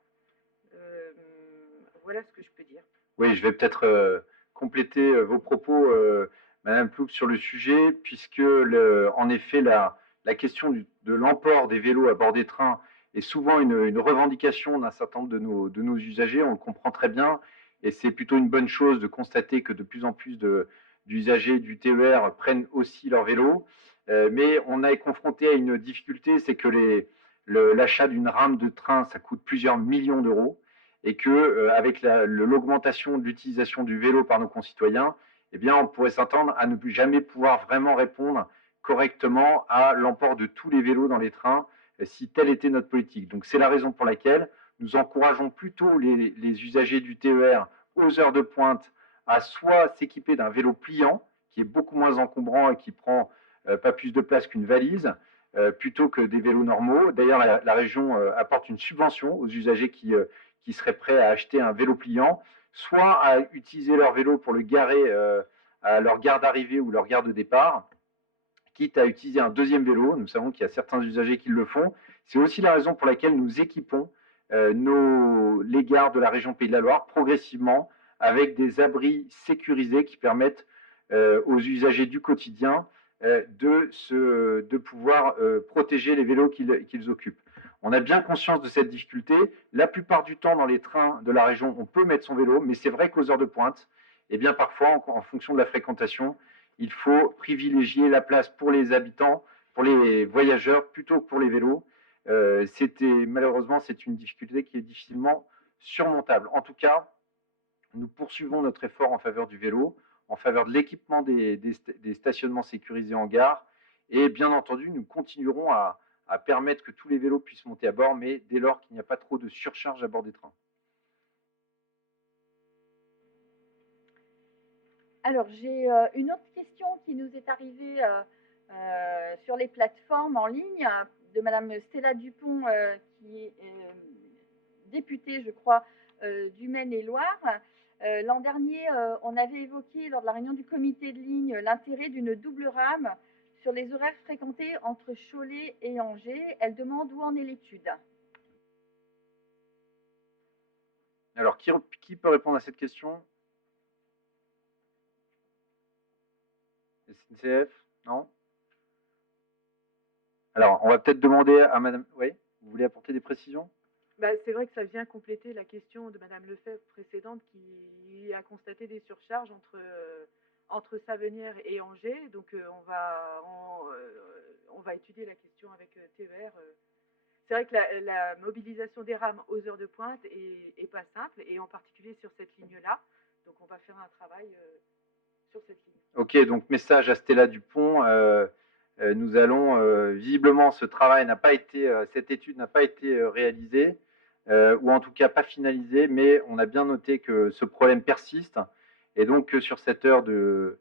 Voilà ce que je peux dire. Oui, je vais peut-être compléter vos propos, Madame Ploux, sur le sujet, puisque en effet, la question de l'emport des vélos à bord des trains est souvent une revendication d'un certain nombre de nos usagers, on le comprend très bien, et c'est plutôt une bonne chose de constater que de plus en plus d'usagers du TER prennent aussi leur vélo. mais on est confronté à une difficulté, c'est que l'achat d'une rame de train, ça coûte plusieurs millions d'euros, et que avec l'augmentation de l'utilisation du vélo par nos concitoyens, eh bien, on pourrait s'attendre à ne plus jamais pouvoir vraiment répondre correctement à l'emport de tous les vélos dans les trains, si telle était notre politique. Donc c'est la raison pour laquelle nous encourageons plutôt les usagers du TER aux heures de pointe à soit s'équiper d'un vélo pliant, qui est beaucoup moins encombrant et qui prend pas plus de place qu'une valise, plutôt que des vélos normaux. D'ailleurs, la région apporte une subvention aux usagers qui seraient prêts à acheter un vélo pliant, soit à utiliser leur vélo pour le garer à leur gare d'arrivée ou leur gare de départ, quitte à utiliser un deuxième vélo. Nous savons qu'il y a certains usagers qui le font. C'est aussi la raison pour laquelle nous équipons les gares de la région Pays de la Loire progressivement avec des abris sécurisés qui permettent aux usagers du quotidien de pouvoir protéger les vélos qu'ils occupent. On a bien conscience de cette difficulté. La plupart du temps, dans les trains de la région, on peut mettre son vélo, mais c'est vrai qu'aux heures de pointe, eh bien parfois, en fonction de la fréquentation, il faut privilégier la place pour les habitants, pour les voyageurs, plutôt que pour les vélos. Malheureusement, c'est une difficulté qui est difficilement surmontable. En tout cas, nous poursuivons notre effort en faveur du vélo, en faveur de l'équipement des stationnements sécurisés en gare, et bien entendu, nous continuerons à permettre que tous les vélos puissent monter à bord, mais dès lors qu'il n'y a pas trop de surcharge à bord des trains. Alors, j'ai une autre question qui nous est arrivée sur les plateformes en ligne de Madame Stella Dupont, qui est députée, je crois, du Maine-et-Loire. L'an dernier, on avait évoqué lors de la réunion du comité de ligne l'intérêt d'une double rame sur les horaires fréquentés entre Cholet et Angers. Elle demande où en est l'étude. Alors, qui peut répondre à cette question? SNCF? Non? Alors, on va peut-être demander à Madame... Oui, vous voulez apporter des précisions? C'est vrai que ça vient compléter la question de Madame Lefebvre précédente qui a constaté des surcharges entre Savenière et Angers. Donc on va étudier la question avec TER. C'est vrai que la mobilisation des rames aux heures de pointe est pas simple, et en particulier sur cette ligne-là. Donc on va faire un travail sur cette ligne. Ok, donc message à Stella Dupont. Nous allons, visiblement, ce travail n'a pas été, cette étude n'a pas été réalisée, ou en tout cas pas finalisée, mais on a bien noté que ce problème persiste, et donc que sur cette heure de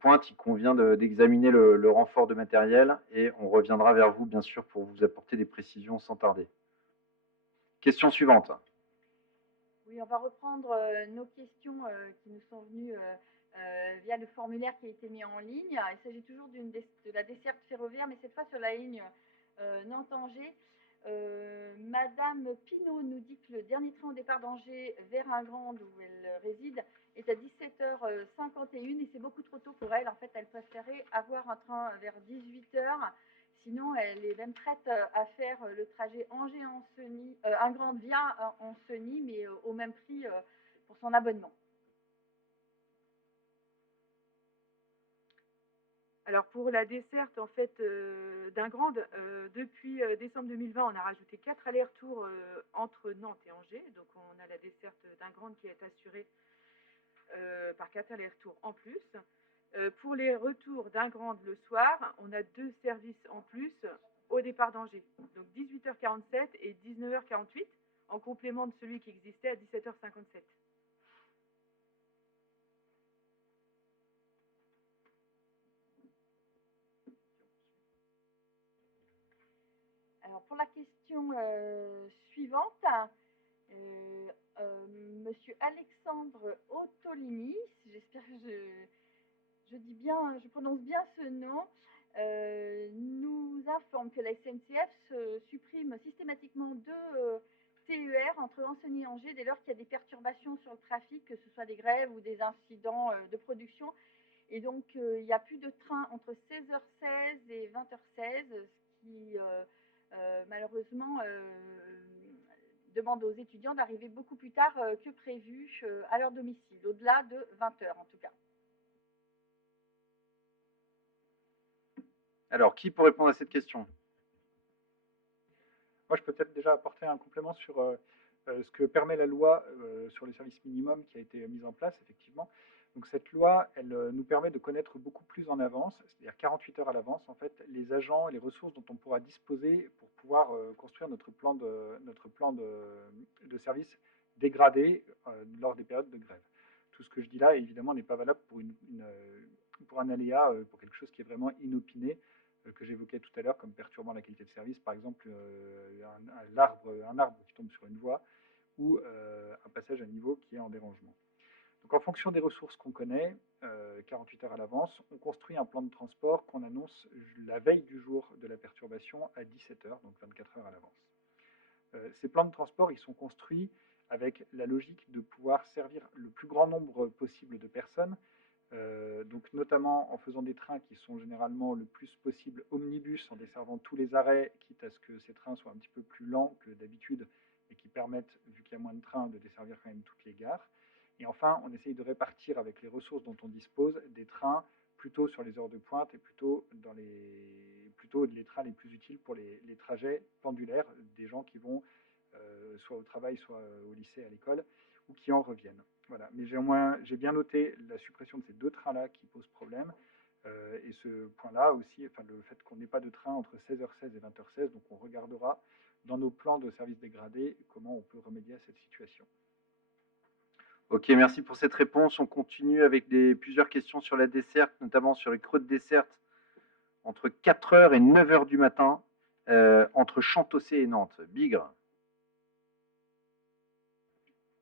pointe, il convient d'examiner le renfort de matériel, et on reviendra vers vous, bien sûr, pour vous apporter des précisions sans tarder. Question suivante. Oui, on va reprendre nos questions qui nous sont venues via le formulaire qui a été mis en ligne. Il s'agit toujours de la desserte ferroviaire, mais cette fois sur la ligne Nantes-Angers. Madame Pinault nous dit que le dernier train au départ d'Angers vers Ingrande, où elle réside, est à 17h51 et c'est beaucoup trop tôt pour elle. En fait, elle préférait avoir un train vers 18h. Sinon, elle est même prête à faire le trajet Angers-Ingrande via Ancenis, mais au même prix pour son abonnement. Alors pour la desserte en fait d'Ingrande, depuis décembre 2020, on a rajouté 4 allers-retours entre Nantes et Angers. Donc on a la desserte d'Ingrande qui est assurée par 4 allers-retours en plus. Pour les retours d'Ingrande le soir, on a 2 services en plus au départ d'Angers. Donc 18h47 et 19h48 en complément de celui qui existait à 17h57. Alors pour la question suivante, Monsieur Alexandre Ottolini, j'espère que je prononce bien ce nom, nous informe que la SNCF supprime systématiquement 2 TER entre Ancenis et Angers dès lors qu'il y a des perturbations sur le trafic, que ce soit des grèves ou des incidents de production. Et donc il n'y a plus de train entre 16h16 et 20h16, ce qui malheureusement demande aux étudiants d'arriver beaucoup plus tard que prévu à leur domicile, au-delà de 20h en tout cas. Alors, qui peut répondre à cette question? Moi, je peux peut-être déjà apporter un complément sur ce que permet la loi sur le service minimum qui a été mise en place, effectivement. Donc cette loi, elle nous permet de connaître beaucoup plus en avance, c'est-à-dire 48 heures à l'avance, en fait, les agents et les ressources dont on pourra disposer pour pouvoir construire notre plan de service dégradé lors des périodes de grève. Tout ce que je dis là, évidemment, n'est pas valable pour un aléa, pour quelque chose qui est vraiment inopiné, que j'évoquais tout à l'heure comme perturbant la qualité de service, par exemple un arbre qui tombe sur une voie ou un passage à niveau qui est en dérangement. Donc en fonction des ressources qu'on connaît, 48 heures à l'avance, on construit un plan de transport qu'on annonce la veille du jour de la perturbation à 17 heures, donc 24 heures à l'avance. Ces plans de transport, ils sont construits avec la logique de pouvoir servir le plus grand nombre possible de personnes, donc notamment en faisant des trains qui sont généralement le plus possible omnibus, en desservant tous les arrêts, quitte à ce que ces trains soient un petit peu plus lents que d'habitude et qui permettent, vu qu'il y a moins de trains, de desservir quand même toutes les gares. Et enfin, on essaye de répartir avec les ressources dont on dispose des trains plutôt sur les heures de pointe et plutôt les trains les plus utiles pour les trajets pendulaires des gens qui vont soit au travail, soit au lycée, à l'école, ou qui en reviennent. Voilà. Mais j'ai bien noté la suppression de ces deux trains-là qui posent problème. Et ce point-là aussi, enfin, le fait qu'on n'ait pas de train entre 16h16 et 20h16, donc on regardera dans nos plans de services dégradés comment on peut remédier à cette situation. Ok, merci pour cette réponse. On continue avec plusieurs questions sur la desserte, notamment sur les creux de desserte entre 4h et 9h du matin, entre Chantossé et Nantes. Bigre.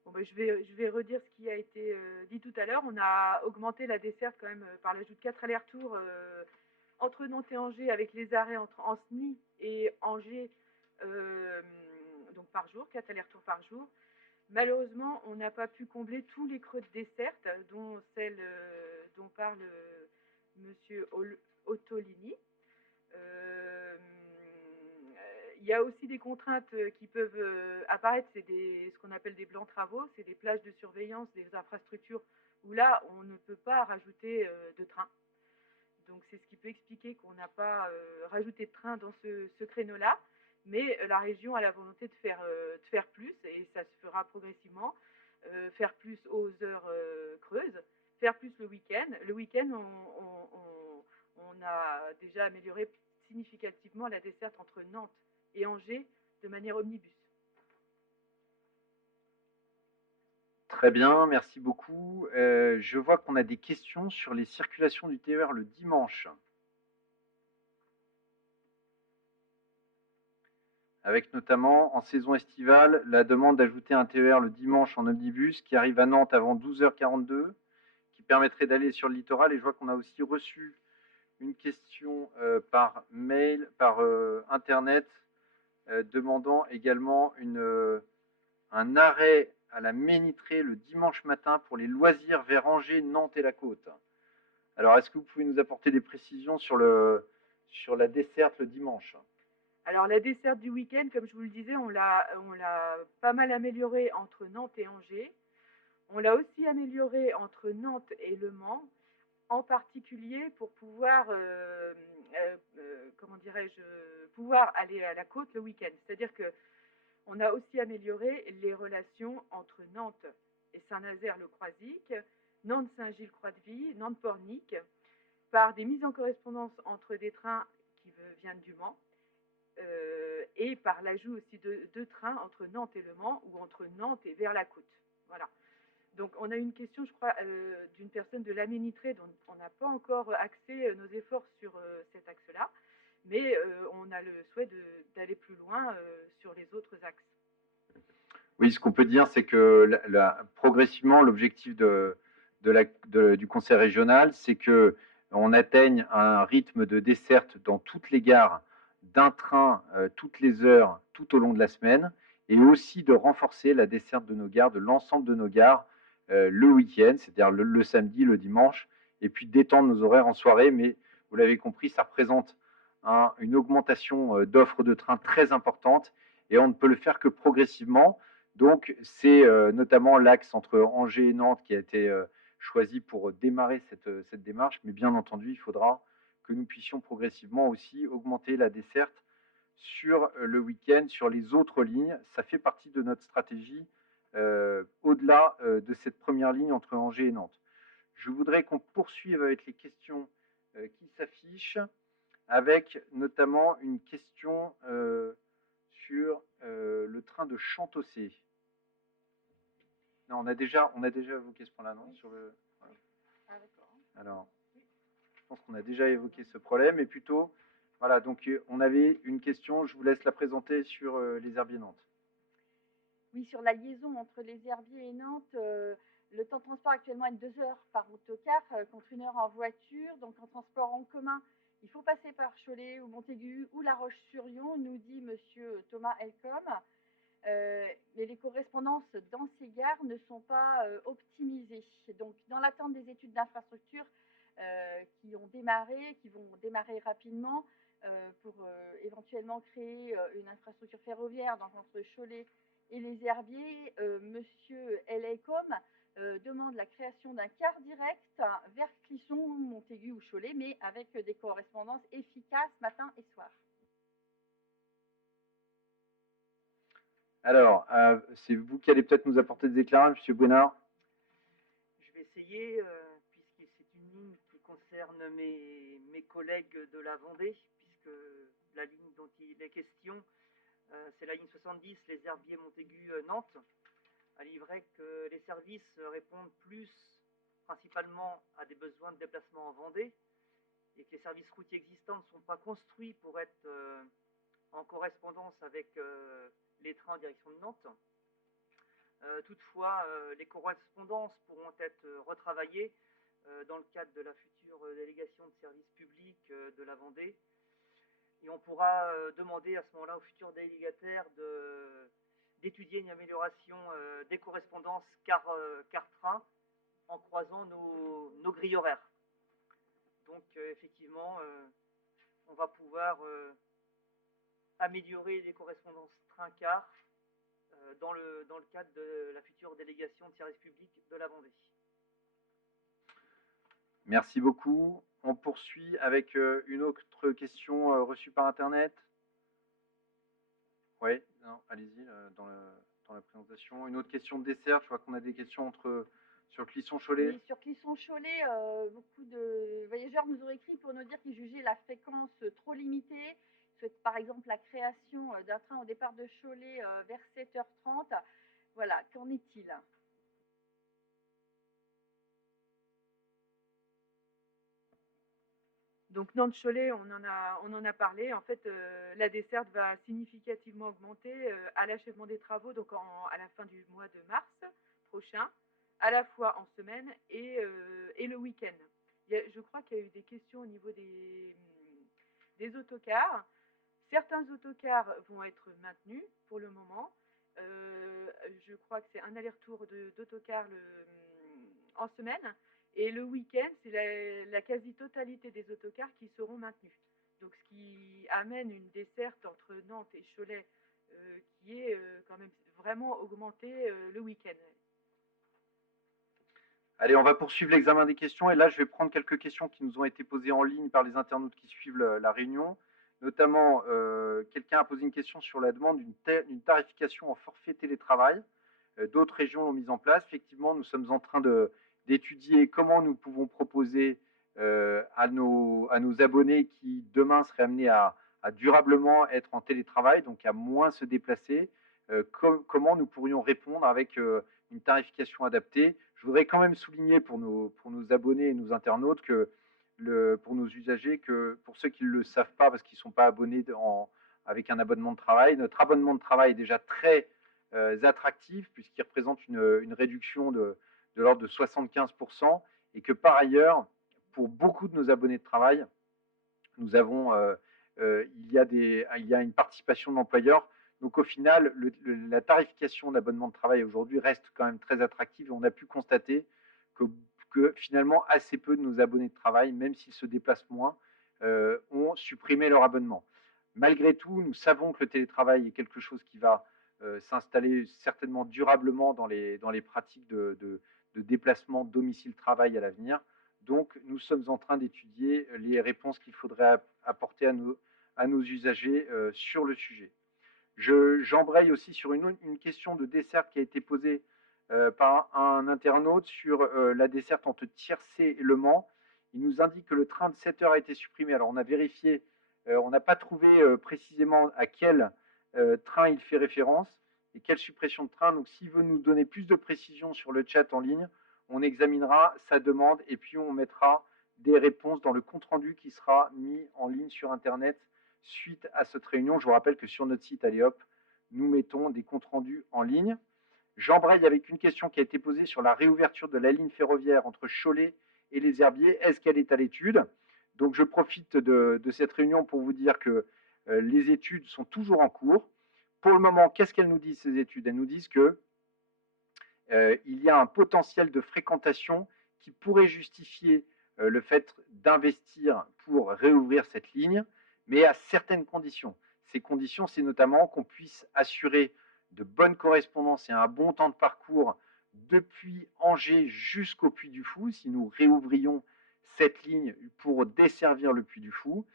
Bon, ben, je vais redire ce qui a été dit tout à l'heure. On a augmenté la desserte quand même par l'ajout de 4 allers-retours entre Nantes et Angers, avec les arrêts entre Ancenis et Angers, donc par jour, 4 allers-retours par jour. Malheureusement, on n'a pas pu combler tous les creux de desserte, dont celle dont parle Monsieur Ottolini. Il y a aussi des contraintes qui peuvent apparaître, c'est ce qu'on appelle des blancs travaux, c'est des plages de surveillance, des infrastructures où là, on ne peut pas rajouter de train. Donc c'est ce qui peut expliquer qu'on n'a pas rajouté de train dans ce créneau-là. Mais la région a la volonté de faire plus, et ça se fera progressivement, faire plus aux heures creuses, faire plus le week-end. Le week-end, on a déjà amélioré significativement la desserte entre Nantes et Angers de manière omnibus. Très bien, merci beaucoup. Je vois qu'on a des questions sur les circulations du TER le dimanche. Avec notamment, en saison estivale, la demande d'ajouter un TER le dimanche en omnibus qui arrive à Nantes avant 12h42, qui permettrait d'aller sur le littoral. Et je vois qu'on a aussi reçu une question par mail, par Internet, demandant également un arrêt à la Ménitrée le dimanche matin pour les loisirs vers Angers, Nantes et la Côte. Alors, est-ce que vous pouvez nous apporter des précisions sur la desserte le dimanche? Alors la desserte du week-end, comme je vous le disais, on l'a pas mal améliorée entre Nantes et Angers. On l'a aussi améliorée entre Nantes et Le Mans, en particulier pour pouvoir, pouvoir aller à la côte le week-end. C'est-à-dire qu'on a aussi amélioré les relations entre Nantes et Saint-Nazaire-le-Croisic, Nantes-Saint-Gilles-Croix-de-Vie, Nantes-Pornic, par des mises en correspondance entre des trains qui viennent du Mans, et par l'ajout aussi de trains entre Nantes et Le Mans ou entre Nantes et vers la côte. Voilà. Donc on a une question, je crois, d'une personne de la Ménitrée dont on n'a pas encore axé nos efforts sur cet axe-là, mais on a le souhait d'aller plus loin sur les autres axes. Oui, ce qu'on peut dire, c'est que progressivement, l'objectif du conseil régional, c'est qu'on atteigne un rythme de desserte dans toutes les gares d'un train toutes les heures tout au long de la semaine, et aussi de renforcer la desserte de nos gares, de l'ensemble de nos gares le week-end, c'est-à-dire le samedi, le dimanche, et puis d'étendre nos horaires en soirée. Mais vous l'avez compris, ça représente une augmentation d'offres de trains très importante, et on ne peut le faire que progressivement. Donc c'est notamment l'axe entre Angers et Nantes qui a été choisi pour démarrer cette démarche, mais bien entendu, il faudra que nous puissions progressivement aussi augmenter la desserte sur le week-end, sur les autres lignes. Ça fait partie de notre stratégie au-delà de cette première ligne entre Angers et Nantes. Je voudrais qu'on poursuive avec les questions qui s'affichent, avec notamment une question sur le train de Chantocé. Non, on a déjà évoqué ce point-là, non, sur le... Ah, d'accord. Alors, je pense qu'on a déjà évoqué ce problème, et plutôt, voilà, donc on avait une question, je vous laisse la présenter sur les Herbiers Nantes. Oui, sur la liaison entre les Herbiers et Nantes, le temps de transport actuellement est de 2 heures par autocar contre 1 heure en voiture. Donc en transport en commun, il faut passer par Cholet ou Montaigu ou La Roche-sur-Yon, nous dit monsieur Thomas Elcom. Mais les correspondances dans ces gares ne sont pas optimisées. Donc dans l'attente des études d'infrastructure qui vont démarrer rapidement pour éventuellement créer une infrastructure ferroviaire donc entre Cholet et les Herbiers, monsieur Elcom demande la création d'un car direct vers Clisson, Montaigu ou Cholet, mais avec des correspondances efficaces matin et soir. Alors, c'est vous qui allez peut-être nous apporter des éclairages, monsieur Bouinard. Je vais essayer, puisque c'est une ligne qui concerne mes collègues de la Vendée, puisque la ligne dont il est question, c'est la ligne 70, les Herbiers Montaigu-Nantes. Il est vrai que les services répondent plus principalement à des besoins de déplacement en Vendée et que les services routiers existants ne sont pas construits pour être en correspondance avec les trains en direction de Nantes. Toutefois, les correspondances pourront être retravaillées dans le cadre de la future délégation de services publics de la Vendée. Et on pourra demander à ce moment-là aux futurs délégataires d'étudier une amélioration des correspondances car-train en croisant nos grilles horaires. Donc effectivement, on va pouvoir améliorer les correspondances train-car dans le cadre de la future délégation de services publics de la Vendée. Merci beaucoup. On poursuit avec une autre question reçue par Internet. Oui, allez-y, dans la présentation. Une autre question de dessert, je vois qu'on a des questions sur Clisson-Cholet. Oui, sur Clisson-Cholet, beaucoup de voyageurs nous ont écrit pour nous dire qu'ils jugeaient la fréquence trop limitée. Ils souhaitent par exemple la création d'un train au départ de Cholet vers 7h30. Voilà, qu'en est-il ? Donc Nantes-Cholet, on en a parlé. En fait, la desserte va significativement augmenter à l'achèvement des travaux, donc à la fin du mois de mars prochain, à la fois en semaine et le week-end. Je crois qu'il y a eu des questions au niveau des autocars. Certains autocars vont être maintenus pour le moment. Je crois que c'est un aller-retour d'autocar en semaine. Et le week-end, c'est la quasi-totalité des autocars qui seront maintenus. Donc, ce qui amène une desserte entre Nantes et Cholet qui est quand même vraiment augmentée le week-end. Allez, on va poursuivre l'examen des questions. Et là, je vais prendre quelques questions qui nous ont été posées en ligne par les internautes qui suivent la réunion. Notamment, quelqu'un a posé une question sur la demande d'une tarification en forfait télétravail. D'autres régions l'ont mise en place. Effectivement, nous sommes en train d'étudier comment nous pouvons proposer à nos abonnés qui demain seraient amenés à durablement être en télétravail, donc à moins se déplacer, comment nous pourrions répondre avec une tarification adaptée. Je voudrais quand même souligner pour nos abonnés et nos internautes que pour nos usagers, que pour ceux qui ne le savent pas parce qu'ils ne sont pas abonnés avec un abonnement de travail, notre abonnement de travail est déjà très attractif puisqu'il représente une réduction de l'ordre de 75% et que par ailleurs, pour beaucoup de nos abonnés de travail, nous avons, il y a une participation de l'employeur. Donc au final, la tarification d'abonnement de travail aujourd'hui reste quand même très attractive et on a pu constater que finalement assez peu de nos abonnés de travail, même s'ils se déplacent moins, ont supprimé leur abonnement. Malgré tout, nous savons que le télétravail est quelque chose qui va s'installer certainement durablement dans les pratiques de déplacement domicile-travail à l'avenir. Donc, nous sommes en train d'étudier les réponses qu'il faudrait apporter à nos usagers sur le sujet. J'embraye aussi sur une question de desserte qui a été posée par un internaute sur la desserte entre Tiercé et Le Mans. Il nous indique que le train de 7 heures a été supprimé. Alors, on a vérifié, on n'a pas trouvé précisément à quel train il fait référence et quelle suppression de train. Donc, s'il veut nous donner plus de précisions sur le chat en ligne, on examinera sa demande et puis on mettra des réponses dans le compte-rendu qui sera mis en ligne sur Internet suite à cette réunion. Je vous rappelle que sur notre site Aléop, nous mettons des comptes rendus en ligne. J'embraye avec une question qui a été posée sur la réouverture de la ligne ferroviaire entre Cholet et les Herbiers. Est-ce qu'elle est à l'étude? Donc je profite de cette réunion pour vous dire que les études sont toujours en cours. Pour le moment, qu'est-ce qu'elles nous disent, ces études? Elles nous disent que il y a un potentiel de fréquentation qui pourrait justifier le fait d'investir pour réouvrir cette ligne, mais à certaines conditions. Ces conditions, c'est notamment qu'on puisse assurer de bonnes correspondances et un bon temps de parcours depuis Angers jusqu'au Puy du Fou, si nous réouvrions cette ligne pour desservir le Puy du Fou.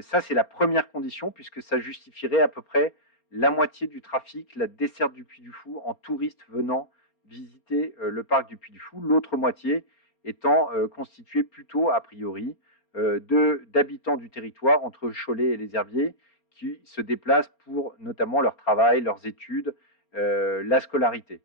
Ça, c'est la première condition, puisque ça justifierait à peu près la moitié du trafic, la desserte du Puy du Fou en touristes venant visiter le parc du Puy du Fou, l'autre moitié étant constituée plutôt, a priori, d'habitants du territoire entre Cholet et les Herbiers qui se déplacent pour notamment leur travail, leurs études, la scolarité.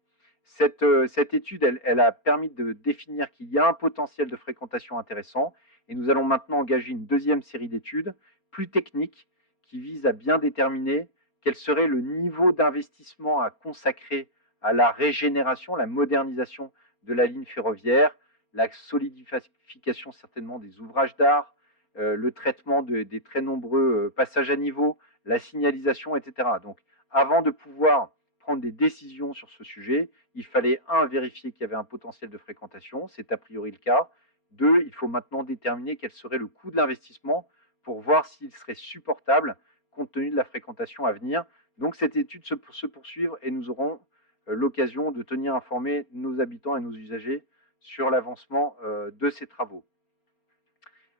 Cette étude, elle a permis de définir qu'il y a un potentiel de fréquentation intéressant et nous allons maintenant engager une deuxième série d'études plus techniques qui visent à bien déterminer quel serait le niveau d'investissement à consacrer à la régénération, la modernisation de la ligne ferroviaire, la solidification certainement des ouvrages d'art, le traitement des très nombreux passages à niveau, la signalisation, etc. Donc, avant de pouvoir prendre des décisions sur ce sujet, il fallait, un, vérifier qu'il y avait un potentiel de fréquentation, c'est a priori le cas. Deux, il faut maintenant déterminer quel serait le coût de l'investissement pour voir s'il serait supportable compte tenu de la fréquentation à venir. Donc, cette étude se poursuivre et nous aurons l'occasion de tenir informés nos habitants et nos usagers sur l'avancement de ces travaux.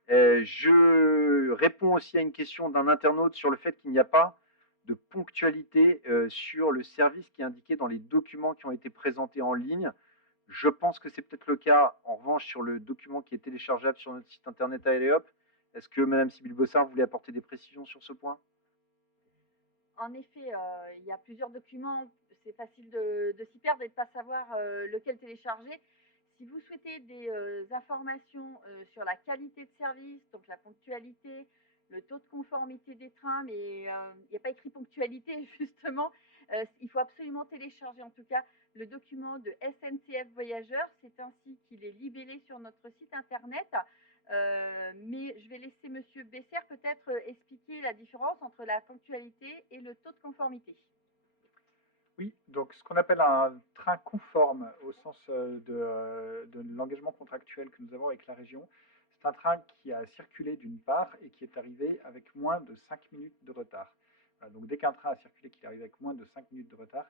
Je réponds aussi à une question d'un internaute sur le fait qu'il n'y a pas de ponctualité sur le service qui est indiqué dans les documents qui ont été présentés en ligne. Je pense que c'est peut-être le cas, en revanche, sur le document qui est téléchargeable sur notre site internet Aléop. Est-ce que Mme Sybille Bossard voulait apporter des précisions sur ce point? En effet, il y a plusieurs documents, c'est facile de s'y perdre et de ne pas savoir lequel télécharger. Si vous souhaitez des informations sur la qualité de service, donc la ponctualité, le taux de conformité des trains, mais il n'y a pas écrit ponctualité justement, il faut absolument télécharger en tout cas le document de SNCF Voyageurs, c'est ainsi qu'il est libellé sur notre site internet. Mais je vais laisser Monsieur Besser peut-être expliquer la différence entre la ponctualité et le taux de conformité. Oui, donc ce qu'on appelle un train conforme au sens de l'engagement contractuel que nous avons avec la région, c'est un train qui a circulé d'une part et qui est arrivé avec moins de 5 minutes de retard. Voilà, donc dès qu'un train a circulé qu'il arrive avec moins de 5 minutes de retard,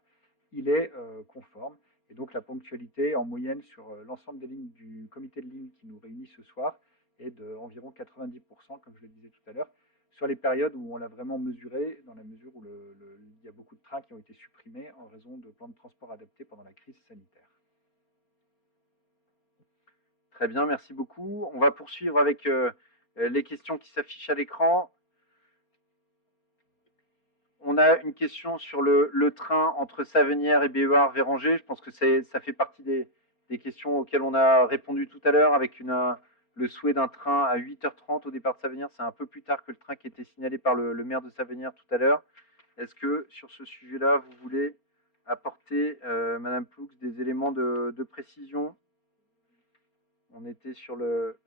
il est conforme. Et donc la ponctualité en moyenne sur l'ensemble des lignes du comité de ligne qui nous réunit ce soir est d'environ 90%, comme je le disais tout à l'heure, sur les périodes où on l'a vraiment mesuré, dans la mesure où il y a beaucoup de trains qui ont été supprimés en raison de plans de transport adaptés pendant la crise sanitaire. Très bien, merci beaucoup. On va poursuivre avec les questions qui s'affichent à l'écran. On a une question sur le train entre Savenière et Béhuard vers Angers. Je pense que ça fait partie des questions auxquelles on a répondu tout à l'heure avec le souhait d'un train à 8h30 au départ de Savenière. C'est un peu plus tard que le train qui était signalé par le maire de Savenière tout à l'heure. Est-ce que sur ce sujet-là, vous voulez apporter, Madame Ploux, des éléments de précision? On était sur le...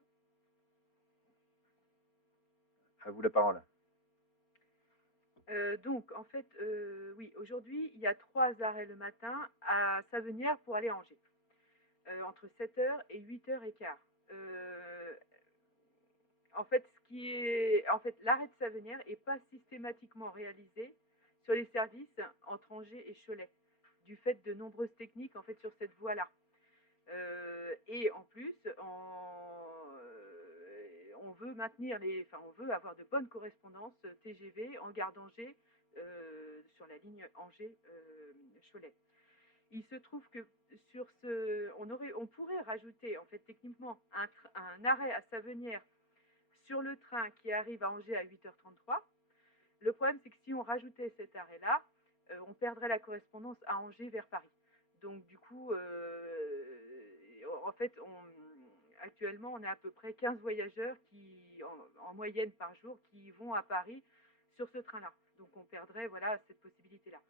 À vous la parole. Donc, en fait, oui, aujourd'hui, il y a 3 arrêts le matin à Savenière pour aller à Angers, entre 7h et 8h15. En fait, l'arrêt de Savenière n'est pas systématiquement réalisé sur les services entre Angers et Cholet, du fait de nombreuses techniques en fait sur cette voie-là. Et en plus, veut on veut avoir de bonnes correspondances TGV en gare d'Angers sur la ligne Angers-Cholet. Il se trouve que on pourrait rajouter en fait techniquement un arrêt à Savenière sur le train qui arrive à Angers à 8h33. Le problème, c'est que si on rajoutait cet arrêt-là, on perdrait la correspondance à Angers vers Paris. Donc du coup, en fait, actuellement, on a à peu près 15 voyageurs en moyenne par jour qui vont à Paris sur ce train-là. Donc on perdrait cette possibilité-là.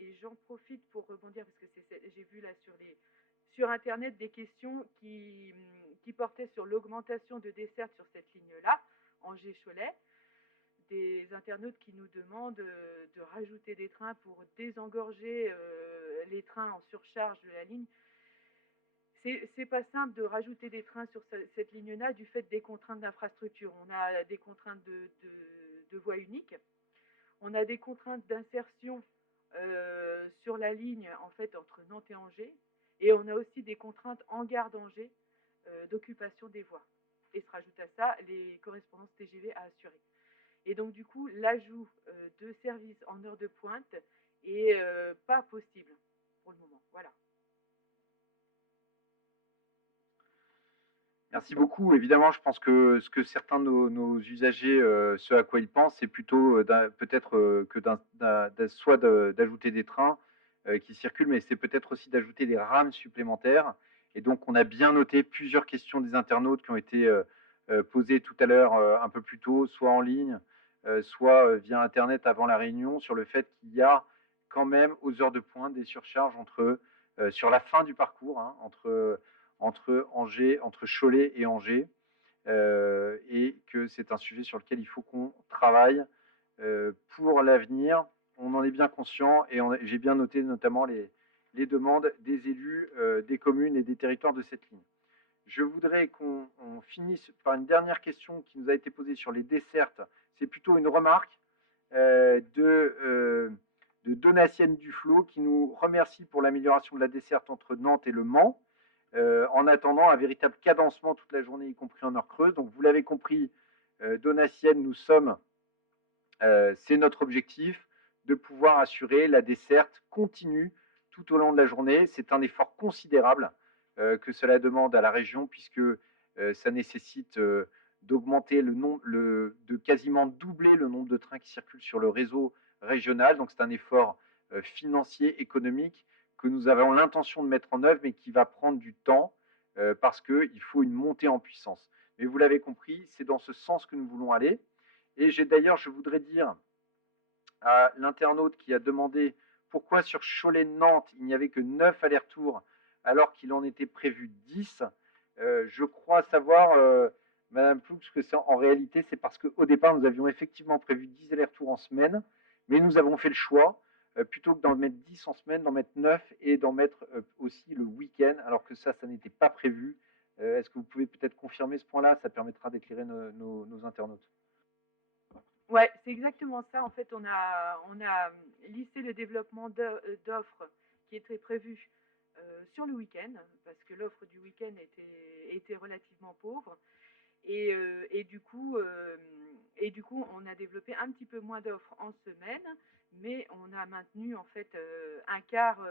Et j'en profite pour rebondir parce que j'ai vu là sur Internet des questions qui portaient sur l'augmentation de desserte sur cette ligne-là, Angers-Cholet. Des internautes qui nous demandent de rajouter des trains pour désengorger les trains en surcharge de la ligne. C'est pas simple de rajouter des trains sur cette ligne-là du fait des contraintes d'infrastructure. On a des contraintes de voie unique, on a des contraintes d'insertion sur la ligne en fait entre Nantes et Angers, et on a aussi des contraintes en gare d'Angers d'occupation des voies. Et se rajoute à ça les correspondances TGV à assurer. Et donc du coup, l'ajout de services en heure de pointe est pas possible pour le moment. Voilà. Merci beaucoup. Évidemment, je pense que ce que certains de nos usagers, ce à quoi ils pensent, c'est plutôt peut-être soit d'ajouter des trains qui circulent, mais c'est peut-être aussi d'ajouter des rames supplémentaires. Et donc, on a bien noté plusieurs questions des internautes qui ont été posées tout à l'heure un peu plus tôt, soit en ligne, soit via Internet avant la réunion, sur le fait qu'il y a quand même aux heures de pointe des surcharges sur la fin du parcours, hein, entre Cholet et Angers, et que c'est un sujet sur lequel il faut qu'on travaille pour l'avenir. On en est bien conscient et j'ai bien noté notamment les demandes des élus des communes et des territoires de cette ligne. Je voudrais qu'on finisse par une dernière question qui nous a été posée sur les dessertes. C'est plutôt une remarque de Donatienne Duflo qui nous remercie pour l'amélioration de la desserte entre Nantes et Le Mans. En attendant un véritable cadencement toute la journée, y compris en heure creuse. Donc vous l'avez compris, Donatienne, c'est notre objectif de pouvoir assurer la desserte continue tout au long de la journée. C'est un effort considérable que cela demande à la région, puisque ça nécessite d'augmenter de quasiment doubler le nombre de trains qui circulent sur le réseau régional. Donc c'est un effort financier, économique, que nous avons l'intention de mettre en œuvre, mais qui va prendre du temps parce qu'il faut une montée en puissance. Mais vous l'avez compris, c'est dans ce sens que nous voulons aller. Et je voudrais dire à l'internaute qui a demandé pourquoi sur Cholet-Nantes, il n'y avait que 9 allers-retours alors qu'il en était prévu 10. Je crois savoir, Madame Ploux, que en réalité, c'est parce qu'au départ, nous avions effectivement prévu 10 allers-retours en semaine, mais nous avons fait le choix plutôt que d'en mettre 10 en semaine, d'en mettre 9 et d'en mettre aussi le week-end, alors que ça n'était pas prévu. Est-ce que vous pouvez peut-être confirmer ce point-là? Ça permettra d'éclairer nos internautes. Ouais, c'est exactement ça. En fait, on a lissé le développement d'offres qui était prévu sur le week-end, parce que l'offre du week-end était relativement pauvre. Et du coup, on a développé un petit peu moins d'offres en semaine, mais on a maintenu en fait un quart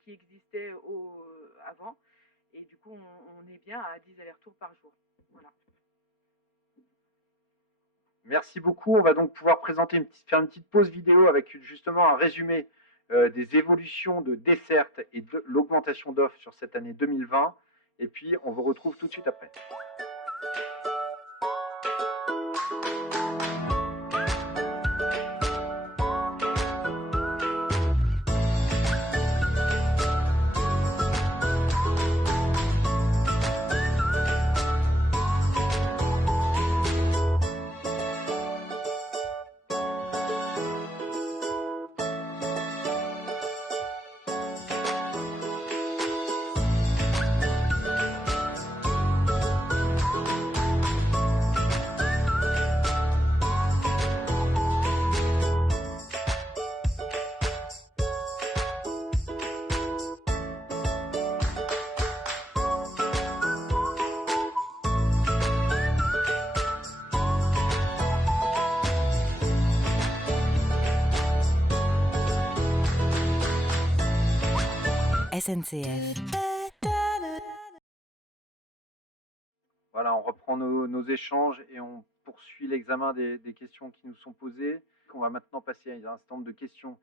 qui existait avant, et du coup, on est bien à 10 allers-retours par jour. Voilà. Merci beaucoup. On va donc pouvoir faire une petite pause vidéo avec justement un résumé des évolutions de desserte et de l'augmentation d'offres sur cette année 2020. Et puis, on vous retrouve tout de suite après. SNCF. Voilà, on reprend nos échanges et on poursuit l'examen des questions qui nous sont posées. On va maintenant passer à un certain nombre de questions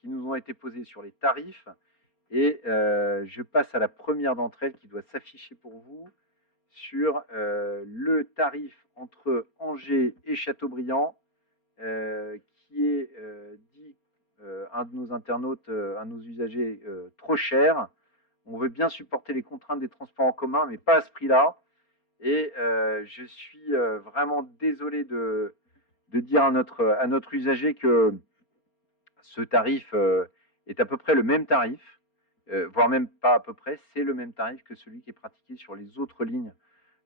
qui nous ont été posées sur les tarifs. Et je passe à la première d'entre elles qui doit s'afficher pour vous sur le tarif entre Angers et Châteaubriand, qui est dit un de nos internautes, un de nos usagers, trop cher. On veut bien supporter les contraintes des transports en commun, mais pas à ce prix-là. Et je suis vraiment désolé de dire à notre usager que ce tarif est à peu près le même tarif, voire même pas à peu près, c'est le même tarif que celui qui est pratiqué sur les autres lignes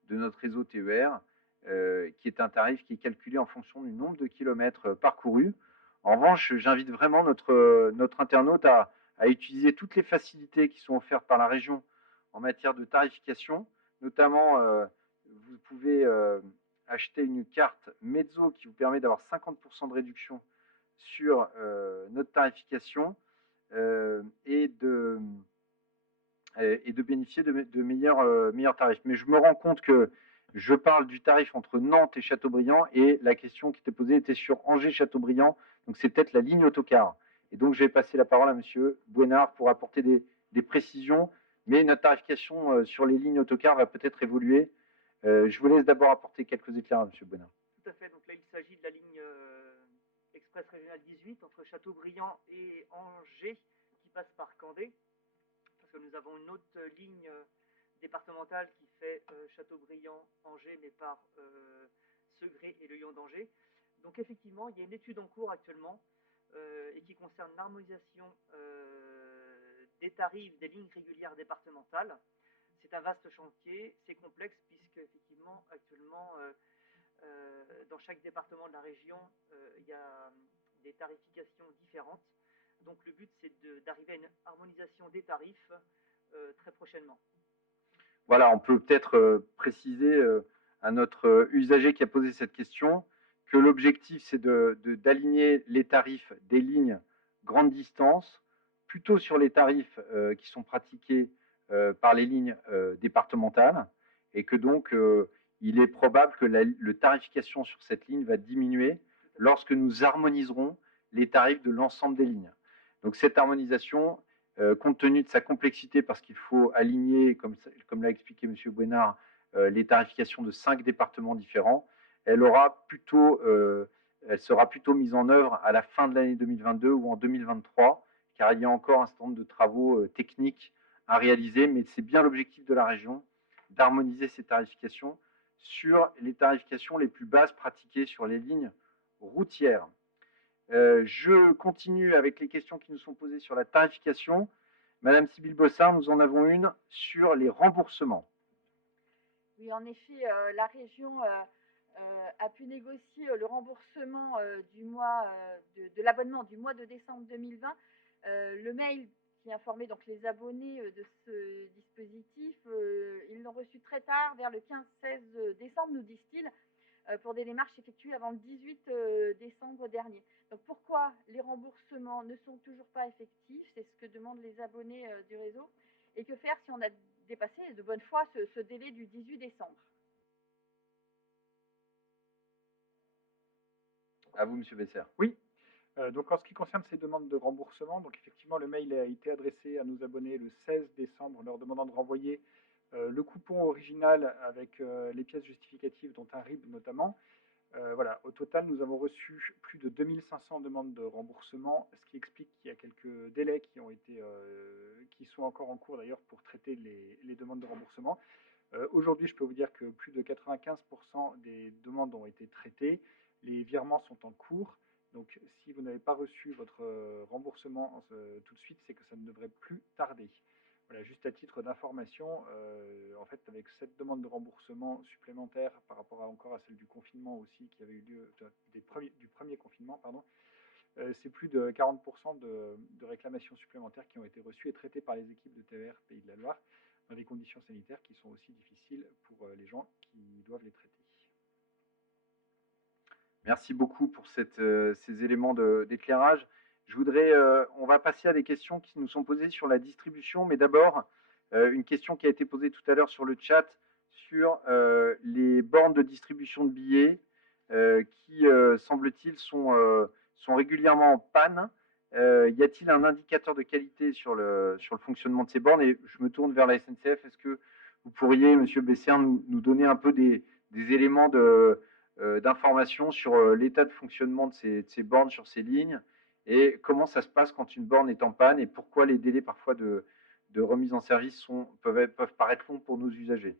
de notre réseau TER, qui est un tarif qui est calculé en fonction du nombre de kilomètres parcourus. En revanche, j'invite vraiment notre internaute à utiliser toutes les facilités qui sont offertes par la région en matière de tarification, notamment vous pouvez acheter une carte Mezzo qui vous permet d'avoir 50% de réduction sur notre tarification et de bénéficier de meilleurs tarifs. Mais je me rends compte que je parle du tarif entre Nantes et Châteaubriand et la question qui était posée était sur Angers-Châteaubriand, donc c'est peut-être la ligne autocar. Et donc je vais passer la parole à Monsieur Bouénard pour apporter des précisions, mais notre tarification sur les lignes autocar va peut-être évoluer. Je vous laisse d'abord apporter quelques éclairages, Monsieur Bouénard. Tout à fait, donc là il s'agit de la ligne Express Régionale 18 entre Châteaubriand et Angers qui passe par Candé. Parce que nous avons une autre ligne départementale qui fait Châteaubriand-Angers, mais par Segré et le Lyon d'Angers. Donc effectivement, il y a une étude en cours actuellement et qui concerne l'harmonisation des tarifs des lignes régulières départementales. C'est un vaste chantier, c'est complexe puisque effectivement, actuellement, dans chaque département de la région, il y a des tarifications différentes. Donc le but, c'est d'arriver à une harmonisation des tarifs très prochainement. Voilà, on peut peut-être préciser à notre usager qui a posé cette question que l'objectif, c'est d'aligner les tarifs des lignes grande distance plutôt sur les tarifs qui sont pratiqués par les lignes départementales et que donc il est probable que la tarification sur cette ligne va diminuer lorsque nous harmoniserons les tarifs de l'ensemble des lignes. Donc cette harmonisation, compte tenu de sa complexité, parce qu'il faut aligner, comme l'a expliqué M. Bouénard, les tarifications de 5 départements différents, elle sera plutôt mise en œuvre à la fin de l'année 2022 ou en 2023, car il y a encore un certain nombre de travaux techniques à réaliser, mais c'est bien l'objectif de la région d'harmoniser ces tarifications sur les tarifications les plus basses pratiquées sur les lignes routières. Je continue avec les questions qui nous sont posées sur la tarification. Madame Sybille Bossard, nous en avons une sur les remboursements. Oui, en effet, la région a pu négocier le remboursement de l'abonnement du mois de décembre 2020. Le mail qui informait donc les abonnés de ce dispositif, ils l'ont reçu très tard, vers le 15-16 décembre, nous disent-ils, pour des démarches effectuées avant le 18 décembre dernier. Donc pourquoi les remboursements ne sont toujours pas effectifs? C'est ce que demandent les abonnés du réseau. Et que faire si on a dépassé de bonne foi ce délai du 18 décembre? À vous, M. Besser. Oui. Donc en ce qui concerne ces demandes de remboursement, donc effectivement le mail a été adressé à nos abonnés le 16 décembre leur demandant de renvoyer le coupon original avec les pièces justificatives, dont un RIB notamment. Voilà, au total, nous avons reçu plus de 2500 demandes de remboursement, ce qui explique qu'il y a quelques délais qui sont encore en cours d'ailleurs pour traiter les demandes de remboursement. Aujourd'hui, je peux vous dire que plus de 95% des demandes ont été traitées, les virements sont en cours. Donc, si vous n'avez pas reçu votre remboursement tout de suite, c'est que ça ne devrait plus tarder. Voilà, juste à titre d'information, en fait, avec cette demande de remboursement supplémentaire par rapport encore à celle du confinement aussi, qui avait eu lieu du premier confinement, pardon, c'est plus de 40% de réclamations supplémentaires qui ont été reçues et traitées par les équipes de TER Pays de la Loire dans des conditions sanitaires qui sont aussi difficiles pour les gens qui doivent les traiter. Merci beaucoup pour ces éléments d'éclairage. On va passer à des questions qui nous sont posées sur la distribution, mais d'abord, une question qui a été posée tout à l'heure sur le chat sur les bornes de distribution de billets qui, semble-t-il, sont régulièrement en panne. Y a-t-il un indicateur de qualité sur le fonctionnement de ces bornes? Et je me tourne vers la SNCF. Est-ce que vous pourriez, Monsieur Besser, nous donner un peu des éléments d'information sur l'état de fonctionnement de ces bornes sur ces lignes et comment ça se passe quand une borne est en panne et pourquoi les délais parfois de remise en service peuvent paraître longs pour nos usagers?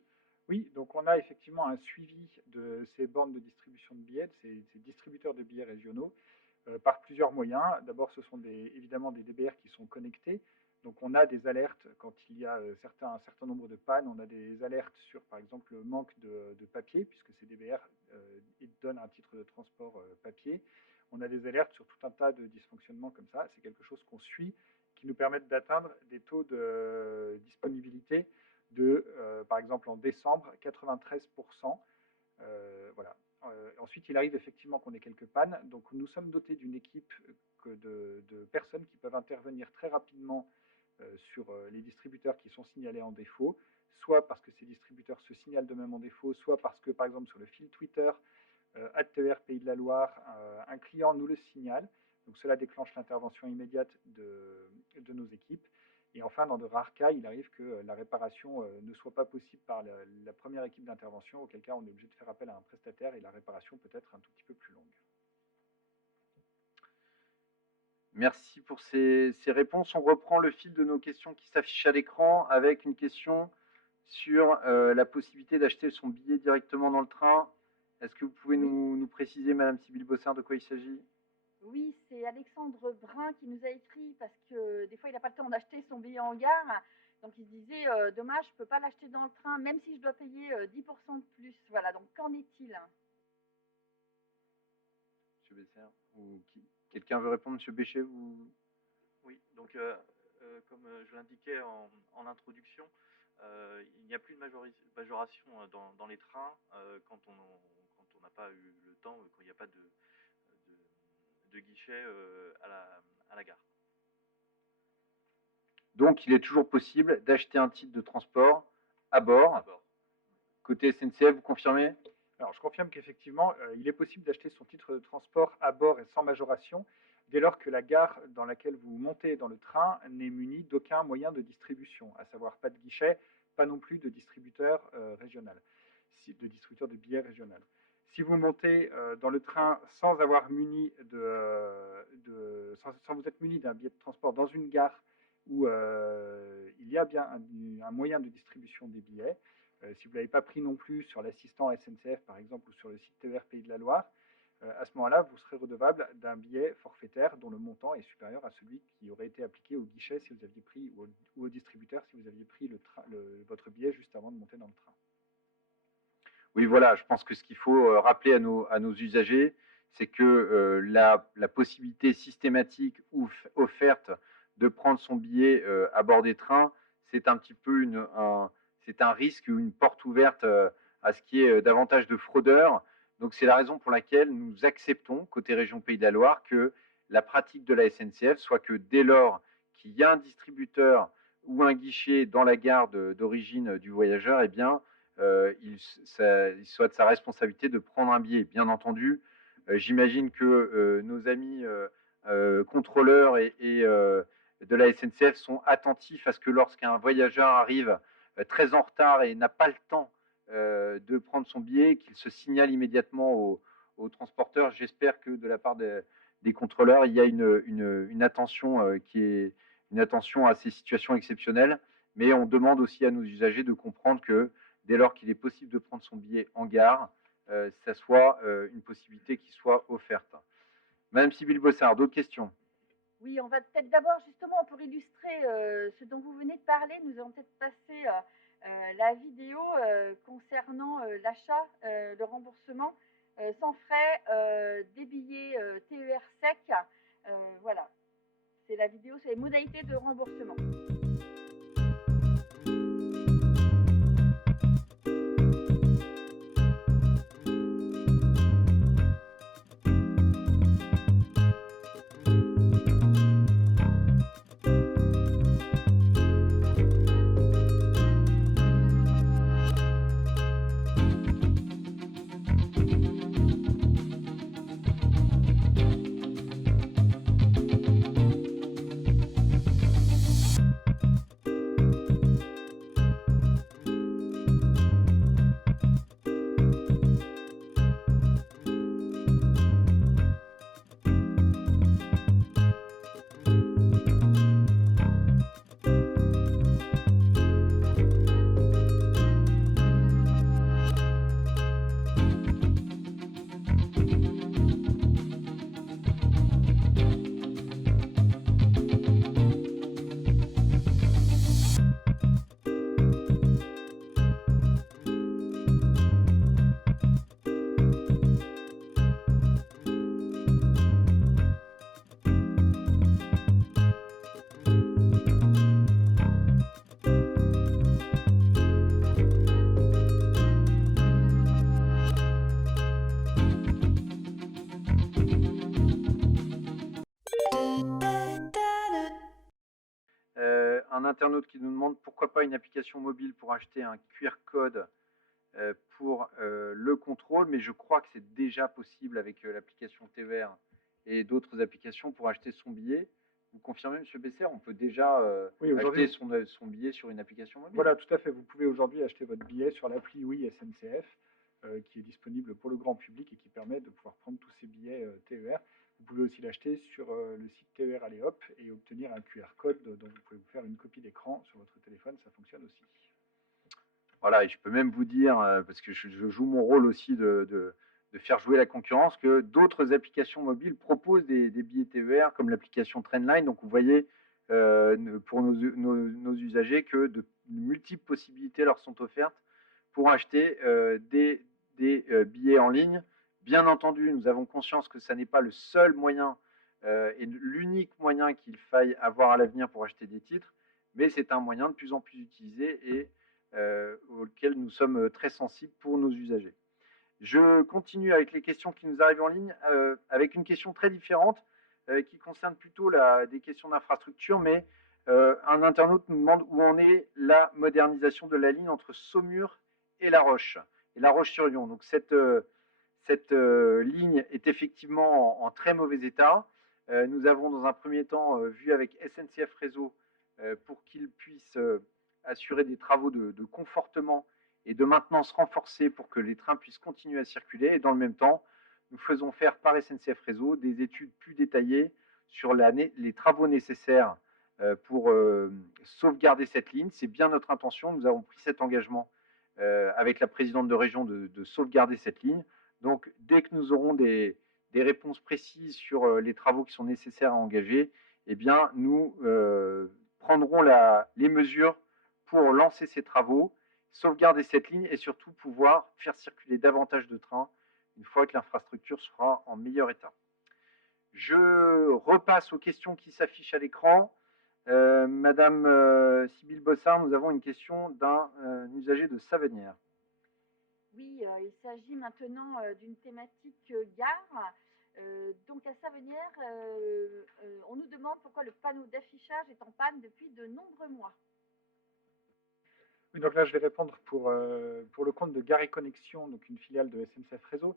Oui, donc on a effectivement un suivi de ces bornes de distribution de billets, de ces distributeurs de billets régionaux, par plusieurs moyens. D'abord, ce sont évidemment des DBR qui sont connectés. Donc on a des alertes quand il y a un certain nombre de pannes. On a des alertes sur, par exemple, le manque de papier, puisque ces DBR donnent un titre de transport papier. On a des alertes sur tout un tas de dysfonctionnements comme ça. C'est quelque chose qu'on suit, qui nous permettent d'atteindre des taux de disponibilité de, par exemple, en décembre, 93%. Voilà. Ensuite, il arrive effectivement qu'on ait quelques pannes. Donc, nous sommes dotés d'une équipe de personnes qui peuvent intervenir très rapidement sur les distributeurs qui sont signalés en défaut, soit parce que ces distributeurs se signalent d'eux-mêmes en défaut, soit parce que, par exemple, sur le fil Twitter, @TER Pays de la Loire, un client nous le signale. Donc, cela déclenche l'intervention immédiate de nos équipes. Et enfin, dans de rares cas, il arrive que la réparation ne soit pas possible par la première équipe d'intervention, auquel cas on est obligé de faire appel à un prestataire et la réparation peut être un tout petit peu plus longue. Merci pour ces réponses. On reprend le fil de nos questions qui s'affichent à l'écran avec une question sur la possibilité d'acheter son billet directement dans le train. Est-ce que vous pouvez nous préciser, Madame Sybille Bossard, de quoi il s'agit? Oui, c'est Alexandre Brun qui nous a écrit parce que des fois, il n'a pas le temps d'acheter son billet en gare. Donc, il disait, dommage, je ne peux pas l'acheter dans le train, même si je dois payer 10% de plus. Voilà, donc qu'en est-il? Monsieur Besser, ou quelqu'un veut répondre, Monsieur Béchet Oui, donc comme je l'indiquais en introduction, il n'y a plus de majoration dans les trains quand on n'a pas eu le temps, quand il n'y a pas de guichet à la gare. Donc, il est toujours possible d'acheter un titre de transport à bord. Côté SNCF, vous confirmez? Alors, je confirme qu'effectivement, il est possible d'acheter son titre de transport à bord et sans majoration, dès lors que la gare dans laquelle vous montez dans le train n'est munie d'aucun moyen de distribution, à savoir pas de guichet, pas non plus de distributeur régional, de distributeur de billets régional. Si vous montez dans le train sans avoir sans vous être muni d'un billet de transport dans une gare où il y a bien un moyen de distribution des billets, si vous ne l'avez pas pris non plus sur l'assistant SNCF par exemple ou sur le site TER Pays de la Loire, à ce moment-là, vous serez redevable d'un billet forfaitaire dont le montant est supérieur à celui qui aurait été appliqué au guichet si vous aviez pris, ou au distributeur si vous aviez pris votre billet juste avant de monter dans le train. Oui, voilà, je pense que ce qu'il faut rappeler à nos usagers, c'est que la possibilité systématique offerte de prendre son billet à bord des trains, c'est un petit peu c'est un risque ou une porte ouverte à ce qui est davantage de fraudeurs. Donc c'est la raison pour laquelle nous acceptons, côté région Pays de la Loire, que la pratique de la SNCF soit que dès lors qu'il y a un distributeur ou un guichet dans la gare d'origine du voyageur, eh bien, il soit de sa responsabilité de prendre un billet. Bien entendu, j'imagine que nos amis contrôleurs et de la SNCF sont attentifs à ce que lorsqu'un voyageur arrive très en retard et n'a pas le temps de prendre son billet, qu'il se signale immédiatement au transporteur. J'espère que de la part des contrôleurs, il y a une attention qui est une attention à ces situations exceptionnelles, mais on demande aussi à nos usagers de comprendre que dès lors qu'il est possible de prendre son billet en gare, ça soit une possibilité qui soit offerte. Madame Sybille Bossard, d'autres questions? Oui, on va peut-être d'abord, justement, pour illustrer ce dont vous venez de parler, nous allons peut-être passer la vidéo concernant l'achat, le remboursement sans frais des billets TER sec. Voilà, c'est la vidéo sur les modalités de remboursement. un internaute qui nous demande pourquoi pas une application mobile pour acheter un QR code pour le contrôle, mais je crois que c'est déjà possible avec l'application TER et d'autres applications pour acheter son billet. Vous confirmez, M. Besser, on peut déjà acheter son billet sur une application mobile? Voilà, tout à fait. Vous pouvez aujourd'hui acheter votre billet sur l'appli Oui SNCF, qui est disponible pour le grand public et qui permet de pouvoir prendre tous ces billets TER. Vous pouvez aussi l'acheter sur le site TER Allez Hop et obtenir un QR code dont vous pouvez vous faire une copie d'écran sur votre téléphone, ça fonctionne aussi. Voilà, et je peux même vous dire, parce que je joue mon rôle aussi de faire jouer la concurrence, que d'autres applications mobiles proposent des billets TER, comme l'application Trendline. Donc vous voyez, pour nos usagers, que de multiples possibilités leur sont offertes pour acheter des billets en ligne. Bien entendu, nous avons conscience que ça n'est pas le seul moyen et l'unique moyen qu'il faille avoir à l'avenir pour acheter des titres, mais c'est un moyen de plus en plus utilisé et auquel nous sommes très sensibles pour nos usagers. Je continue avec les questions qui nous arrivent en ligne, avec une question très différente qui concerne plutôt des questions d'infrastructure, mais un internaute nous demande où en est la modernisation de la ligne entre Saumur et La Roche-sur-Yon. Donc cette ligne est effectivement en très mauvais état. Nous avons dans un premier temps vu avec SNCF Réseau pour qu'ils puissent assurer des travaux de confortement et de maintenance renforcée pour que les trains puissent continuer à circuler. Et dans le même temps, nous faisons faire par SNCF Réseau des études plus détaillées sur les travaux nécessaires pour sauvegarder cette ligne. C'est bien notre intention. Nous avons pris cet engagement avec la présidente de région de sauvegarder cette ligne. Donc, dès que nous aurons des réponses précises sur les travaux qui sont nécessaires à engager, eh bien, nous prendrons les mesures pour lancer ces travaux, sauvegarder cette ligne et surtout pouvoir faire circuler davantage de trains une fois que l'infrastructure sera en meilleur état. Je repasse aux questions qui s'affichent à l'écran. Madame Sybille Bossard, nous avons une question d'un usager de Savenière. Oui, il s'agit maintenant d'une thématique gare. Donc à Savenière, on nous demande pourquoi le panneau d'affichage est en panne depuis de nombreux mois. Oui, donc là, je vais répondre pour le compte de Gare et Connexion, donc une filiale de SNCF Réseau,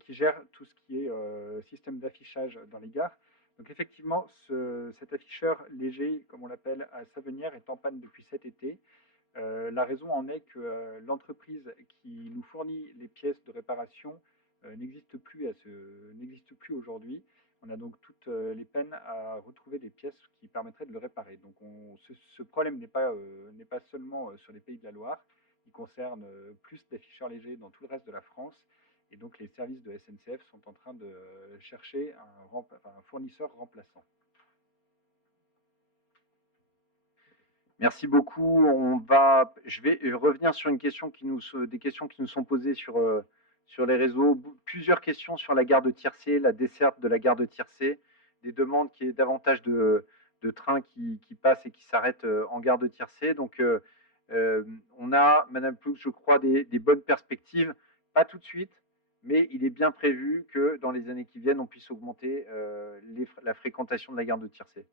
qui gère tout ce qui est système d'affichage dans les gares. Donc effectivement, cet afficheur léger, comme on l'appelle, à Savenière, est en panne depuis cet été. La raison en est que l'entreprise qui nous fournit les pièces de réparation n'existe plus aujourd'hui. On a donc toutes les peines à retrouver des pièces qui permettraient de le réparer. Donc ce problème n'est pas seulement sur les Pays de la Loire, il concerne plus d'afficheurs légers dans tout le reste de la France. Et donc les services de SNCF sont en train de chercher un fournisseur remplaçant. Merci beaucoup. Je vais revenir sur des questions qui nous sont posées sur les réseaux. Plusieurs questions sur la gare de Tiercé, la desserte de la gare de Tiercé, des demandes qui est davantage de trains qui passent et qui s'arrêtent en gare de Tiercé. Donc, on a, Madame Ploux, je crois, des bonnes perspectives. Pas tout de suite, mais il est bien prévu que dans les années qui viennent, on puisse augmenter la fréquentation de la gare de Tiercé.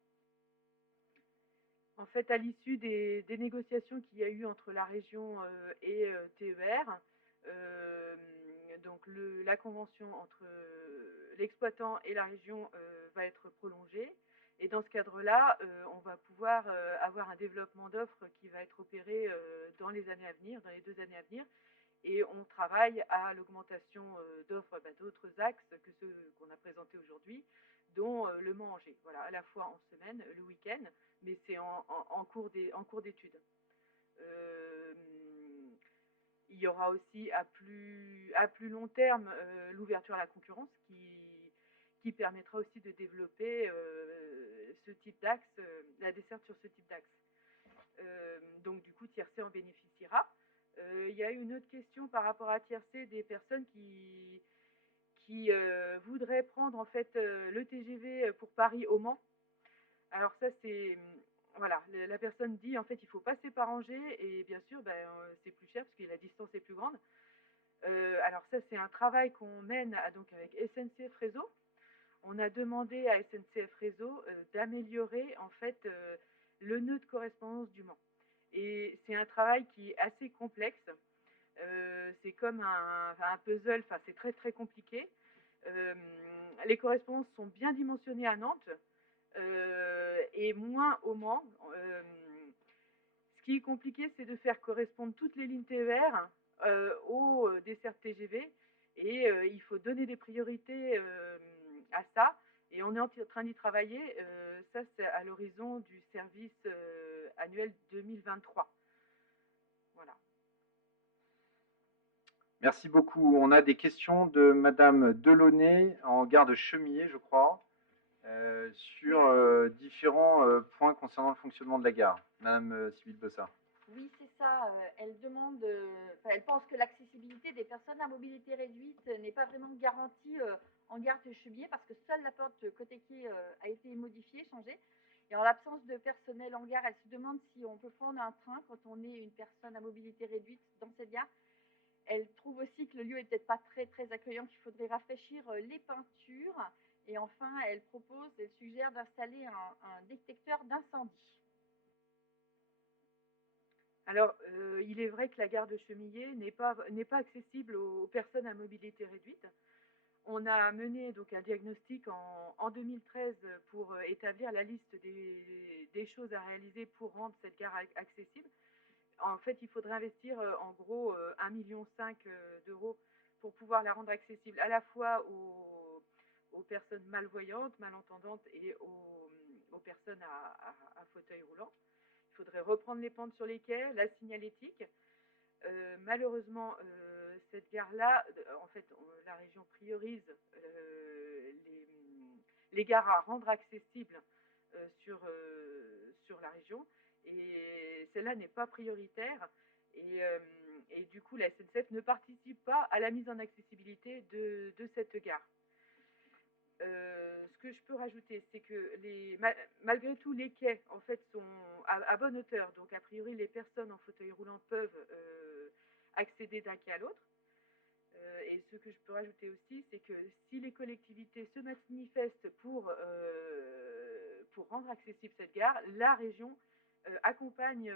En fait, à l'issue des négociations qu'il y a eu entre la région et TER, donc la convention entre l'exploitant et la région va être prolongée. Et dans ce cadre-là, on va pouvoir avoir un développement d'offres qui va être opéré dans les années à venir, dans les 2 années à venir. Et on travaille à l'augmentation d'offres d'autres axes que ceux qu'on a présentés aujourd'hui, dont le Mans-Angers. Voilà, à la fois en semaine, le week-end, mais c'est en cours d'étude. Il y aura aussi à plus long terme l'ouverture à la concurrence qui permettra aussi de développer ce type d'axe, la desserte sur ce type d'axe. Donc du coup, Tiercé en bénéficiera. Il y a une autre question par rapport à Tiercé, des personnes qui voudraient prendre en fait le TGV pour Paris au Mans. Alors ça c'est voilà, la personne dit en fait il faut passer par Angers et bien sûr c'est plus cher parce que la distance est plus grande. Alors ça c'est un travail qu'on mène donc avec SNCF Réseau. On a demandé à SNCF Réseau d'améliorer en fait le nœud de correspondance du Mans. Et c'est un travail qui est assez complexe. C'est comme un puzzle, enfin c'est très très compliqué. Les correspondances sont bien dimensionnées à Nantes et moins au Mans. Ce qui est compliqué, c'est de faire correspondre toutes les lignes TER aux dessertes TGV et il faut donner des priorités à ça. Et on est en train d'y travailler. Ça, c'est à l'horizon du service annuel 2023. Voilà. Merci beaucoup. On a des questions de Madame Delaunay en gare de Chemillé, je crois, sur différents points concernant le fonctionnement de la gare. Madame Sybille Bossard. Oui, c'est ça. Elle demande, elle pense que l'accessibilité des personnes à mobilité réduite n'est pas vraiment garantie en gare de Chemillé parce que seule la porte côté quai a été modifiée, changée. Et en l'absence de personnel en gare, elle se demande si on peut prendre un train quand on est une personne à mobilité réduite dans cette gare. Elle trouve aussi que le lieu n'est peut-être pas très, très accueillant, qu'il faudrait rafraîchir les peintures. Et enfin, elle suggère d'installer un détecteur d'incendie. Alors, il est vrai que la gare de Chemillé n'est pas accessible aux personnes à mobilité réduite. On a mené donc un diagnostic en 2013 pour établir la liste des choses à réaliser pour rendre cette gare accessible. En fait, il faudrait investir en gros 1,5 million d'euros pour pouvoir la rendre accessible à la fois aux personnes malvoyantes, malentendantes et aux personnes à fauteuil roulant. Il faudrait reprendre les pentes sur les quais, la signalétique. Malheureusement, cette gare-là, en fait, la région priorise les gares à rendre accessibles sur la région. Et celle-là n'est pas prioritaire. Et du coup, la SNCF ne participe pas à la mise en accessibilité de cette gare. Ce que je peux rajouter, c'est que malgré tout, les quais en fait sont à bonne hauteur. Donc, a priori, les personnes en fauteuil roulant peuvent accéder d'un quai à l'autre. Et ce que je peux rajouter aussi, c'est que si les collectivités se manifestent pour rendre accessible cette gare, la région accompagne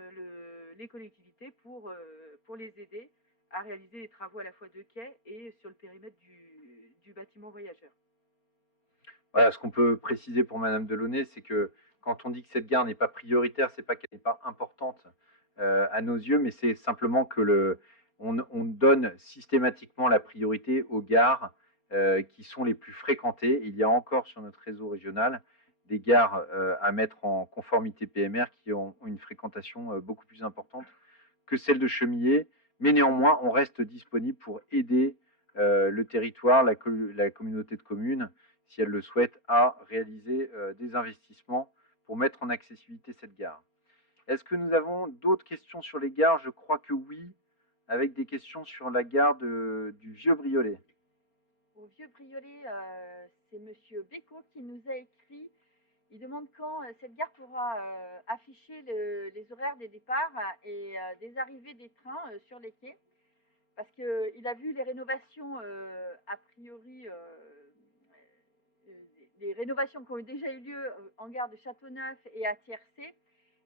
les collectivités pour les aider à réaliser les travaux à la fois de quai et sur le périmètre du bâtiment voyageur. Voilà, ce qu'on peut préciser pour Madame Delaunay, c'est que quand on dit que cette gare n'est pas prioritaire, c'est pas qu'elle n'est pas importante à nos yeux, mais c'est simplement que on donne systématiquement la priorité aux gares qui sont les plus fréquentées. Il y a encore sur notre réseau régional des gares à mettre en conformité PMR qui ont une fréquentation beaucoup plus importante que celle de Chemillé, mais néanmoins, on reste disponible pour aider le territoire, la communauté de communes, si elle le souhaite, à réaliser des investissements pour mettre en accessibilité cette gare. Est-ce que nous avons d'autres questions sur les gares? Je crois que oui, avec des questions sur la gare du Vieux-Briolet. Au Vieux-Briolet, c'est Monsieur Bécaud qui nous a écrit. Il demande quand cette gare pourra afficher les horaires des départs et des arrivées des trains sur les quais. Parce qu'il a vu les rénovations, a priori, les rénovations qui ont déjà eu lieu en gare de Châteauneuf et à Tiercé.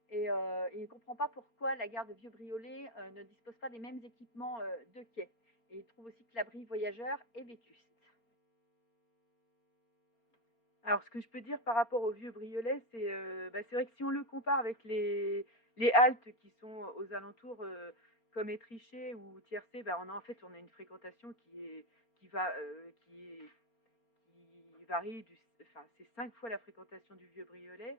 Et il ne comprend pas pourquoi la gare de Vieux-Briolet ne dispose pas des mêmes équipements de quai. Et il trouve aussi que l'abri voyageur est vétuste. Alors, ce que je peux dire par rapport au Vieux-Briolet, c'est vrai que si on le compare avec les haltes qui sont aux alentours, comme Étriché ou Tiercé, on a une fréquentation qui varie, c'est 5 fois la fréquentation du Vieux-Briolet,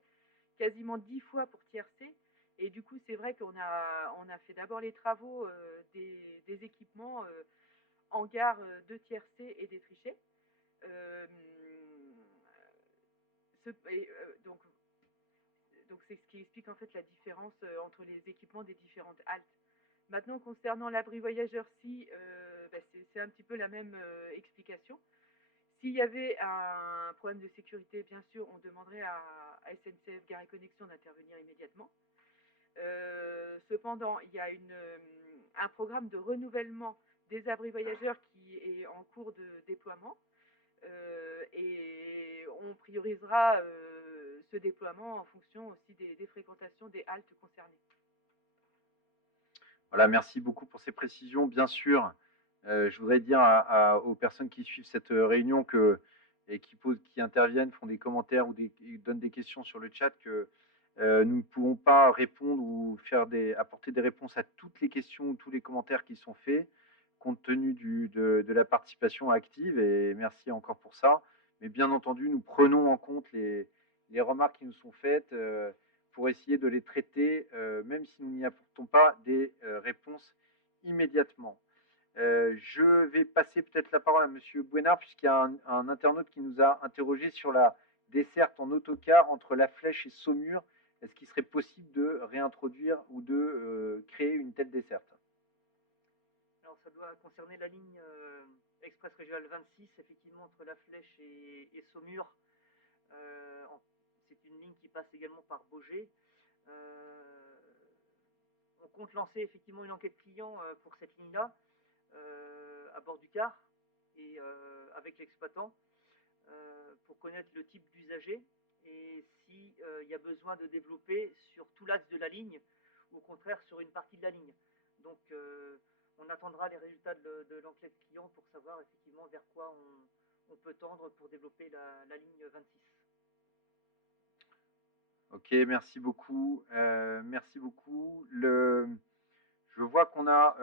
quasiment 10 fois pour Tiercé. Et du coup, c'est vrai qu'on a fait d'abord les travaux des équipements en gare de Tiercé et d'Étriché. Donc c'est ce qui explique en fait la différence entre les équipements des différentes haltes. Maintenant, concernant l'abri voyageur, c'est un petit peu la même explication. S'il y avait un problème de sécurité, bien sûr, on demanderait à SNCF Gare et Connexion d'intervenir immédiatement. Cependant, il y a un programme de renouvellement des abris voyageurs qui est en cours de déploiement. Et on priorisera ce déploiement en fonction aussi des fréquentations des haltes concernées. Voilà, merci beaucoup pour ces précisions. Bien sûr, je voudrais dire aux personnes qui suivent cette réunion et qui interviennent, font des commentaires ou donnent des questions sur le chat que nous ne pouvons pas répondre ou apporter des réponses à toutes les questions ou tous les commentaires qui sont faits, compte tenu de la participation active, et merci encore pour ça. Mais bien entendu, nous prenons en compte les remarques qui nous sont faites pour essayer de les traiter, même si nous n'y apportons pas des réponses immédiatement. Je vais passer peut-être la parole à Monsieur Bouénard, puisqu'il y a un internaute qui nous a interrogé sur la desserte en autocar entre La Flèche et Saumur. Est-ce qu'il serait possible de réintroduire ou de créer une telle desserte? Alors ça doit concerner la ligne Express Régional 26, effectivement entre La Flèche et Saumur. C'est une ligne qui passe également par Baugé. On compte lancer effectivement une enquête client pour cette ligne-là, à bord du car et avec l'exploitant, pour connaître le type d'usager et s'il y a besoin de développer sur tout l'axe de la ligne ou au contraire sur une partie de la ligne. Donc on attendra les résultats de l'enquête client pour savoir effectivement vers quoi on peut tendre pour développer la ligne 26. Ok, merci beaucoup. Merci beaucoup. Je vois qu'on a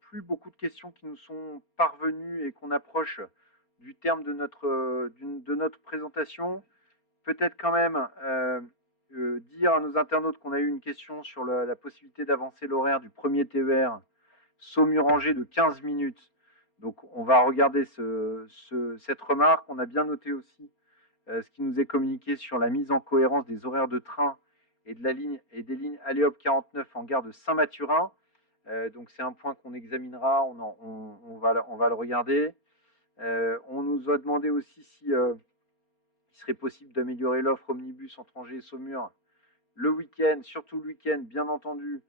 plus beaucoup de questions qui nous sont parvenues et qu'on approche du terme de notre présentation. Peut-être quand même dire à nos internautes qu'on a eu une question sur la possibilité d'avancer l'horaire du premier TER Saumur-Angers de 15 minutes. Donc on va regarder cette remarque. On a bien noté aussi ce qui nous est communiqué sur la mise en cohérence des horaires de train et des lignes Aléop 49 en gare de Saint-Mathurin. Donc c'est un point qu'on examinera, on va le regarder. On nous a demandé aussi si il serait possible d'améliorer l'offre omnibus entre Angers et Saumur le week-end, surtout le week-end, bien entendu.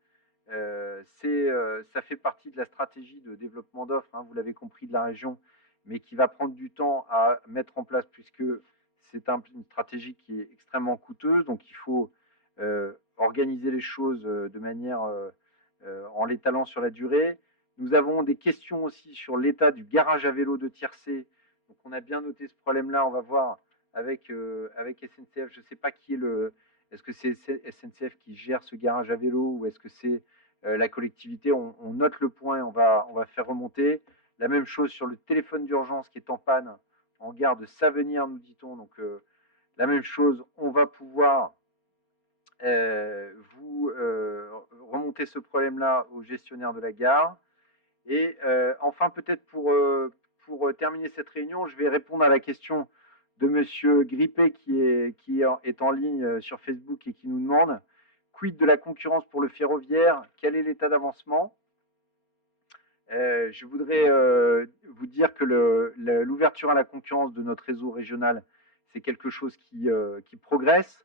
Ça fait partie de la stratégie de développement d'offres, hein, vous l'avez compris, de la région, mais qui va prendre du temps à mettre en place puisque c'est une stratégie qui est extrêmement coûteuse. Donc il faut organiser les choses de manière en l'étalant sur la durée. Nous avons des questions aussi sur l'état du garage à vélo de Tiercé. Donc on a bien noté ce problème-là. On va voir avec SNCF. Je ne sais pas qui est est-ce que c'est SNCF qui gère ce garage à vélo ou est-ce que c'est la collectivité? On note le point, on va faire remonter. La même chose sur le téléphone d'urgence qui est en panne en gare de Savenir, nous dit-on. Donc la même chose, on va pouvoir vous remonter ce problème-là au gestionnaire de la gare. Et enfin, peut-être pour terminer cette réunion, je vais répondre à la question de Monsieur Grippé qui est en ligne sur Facebook et qui nous demande quid de la concurrence pour le ferroviaire, quel est l'état d'avancement? Je voudrais vous dire que l'ouverture à la concurrence de notre réseau régional, c'est quelque chose qui progresse.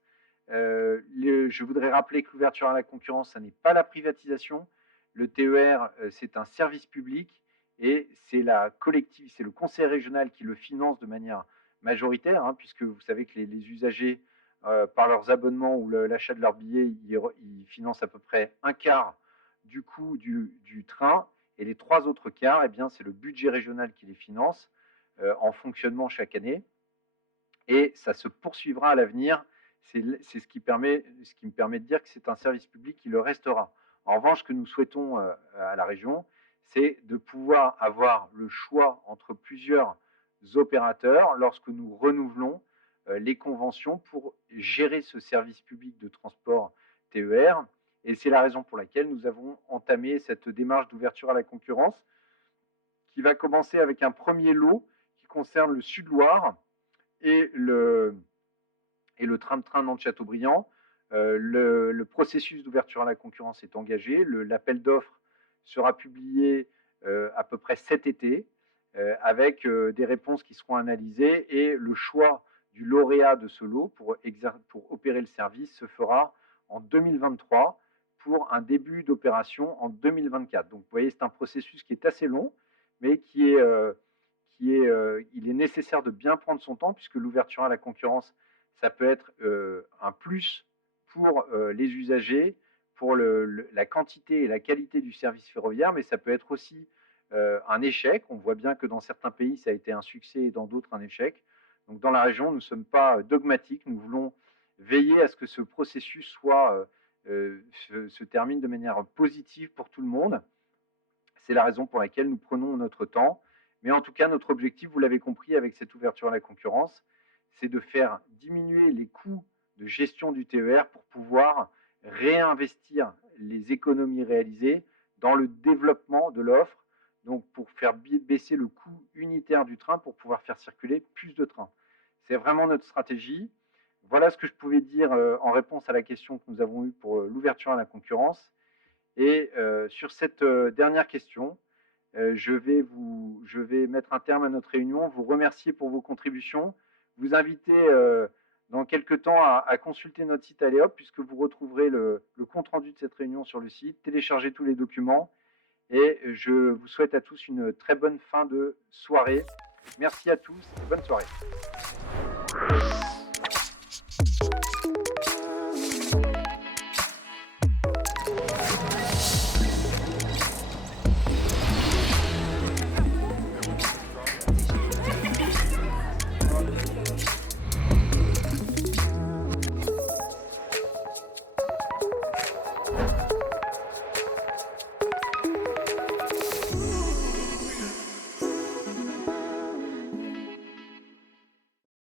Je voudrais rappeler que l'ouverture à la concurrence, ça n'est pas la privatisation. Le TER, c'est un service public et c'est le conseil régional qui le finance de manière majoritaire, hein, puisque vous savez que les usagers, par leurs abonnements ou l'achat de leurs billets, ils financent à peu près un quart du coût du train. Et les 3 autres quarts, eh bien, c'est le budget régional qui les finance en fonctionnement chaque année. Et ça se poursuivra à l'avenir. C'est ce qui me permet de dire que c'est un service public qui le restera. En revanche, ce que nous souhaitons à la région, c'est de pouvoir avoir le choix entre plusieurs opérateurs lorsque nous renouvelons les conventions pour gérer ce service public de transport TER. Et c'est la raison pour laquelle nous avons entamé cette démarche d'ouverture à la concurrence qui va commencer avec un premier lot qui concerne le Sud-Loire et le train-train Nantes-Châteaubriand. Le processus d'ouverture à la concurrence est engagé. L'appel d'offres sera publié à peu près cet été avec des réponses qui seront analysées et le choix du lauréat de ce lot pour opérer le service se fera en 2023 pour un début d'opération en 2024. Donc vous voyez, c'est un processus qui est assez long, mais il est nécessaire de bien prendre son temps puisque l'ouverture à la concurrence, ça peut être un plus pour les usagers, pour la quantité et la qualité du service ferroviaire, mais ça peut être aussi un échec. On voit bien que dans certains pays, ça a été un succès et dans d'autres un échec. Donc dans la région, nous ne sommes pas dogmatiques, nous voulons veiller à ce que ce processus se termine de manière positive pour tout le monde. C'est la raison pour laquelle nous prenons notre temps. Mais en tout cas, notre objectif, vous l'avez compris avec cette ouverture à la concurrence, c'est de faire diminuer les coûts de gestion du TER pour pouvoir réinvestir les économies réalisées dans le développement de l'offre, donc pour faire baisser le coût unitaire du train pour pouvoir faire circuler plus de trains. C'est vraiment notre stratégie. Voilà ce que je pouvais dire en réponse à la question que nous avons eue pour l'ouverture à la concurrence. Et sur cette dernière question, je vais mettre un terme à notre réunion, vous remercier pour vos contributions, vous inviter dans quelques temps à consulter notre site Aléop, puisque vous retrouverez le compte-rendu de cette réunion sur le site, télécharger tous les documents, et je vous souhaite à tous une très bonne fin de soirée. Merci à tous et bonne soirée.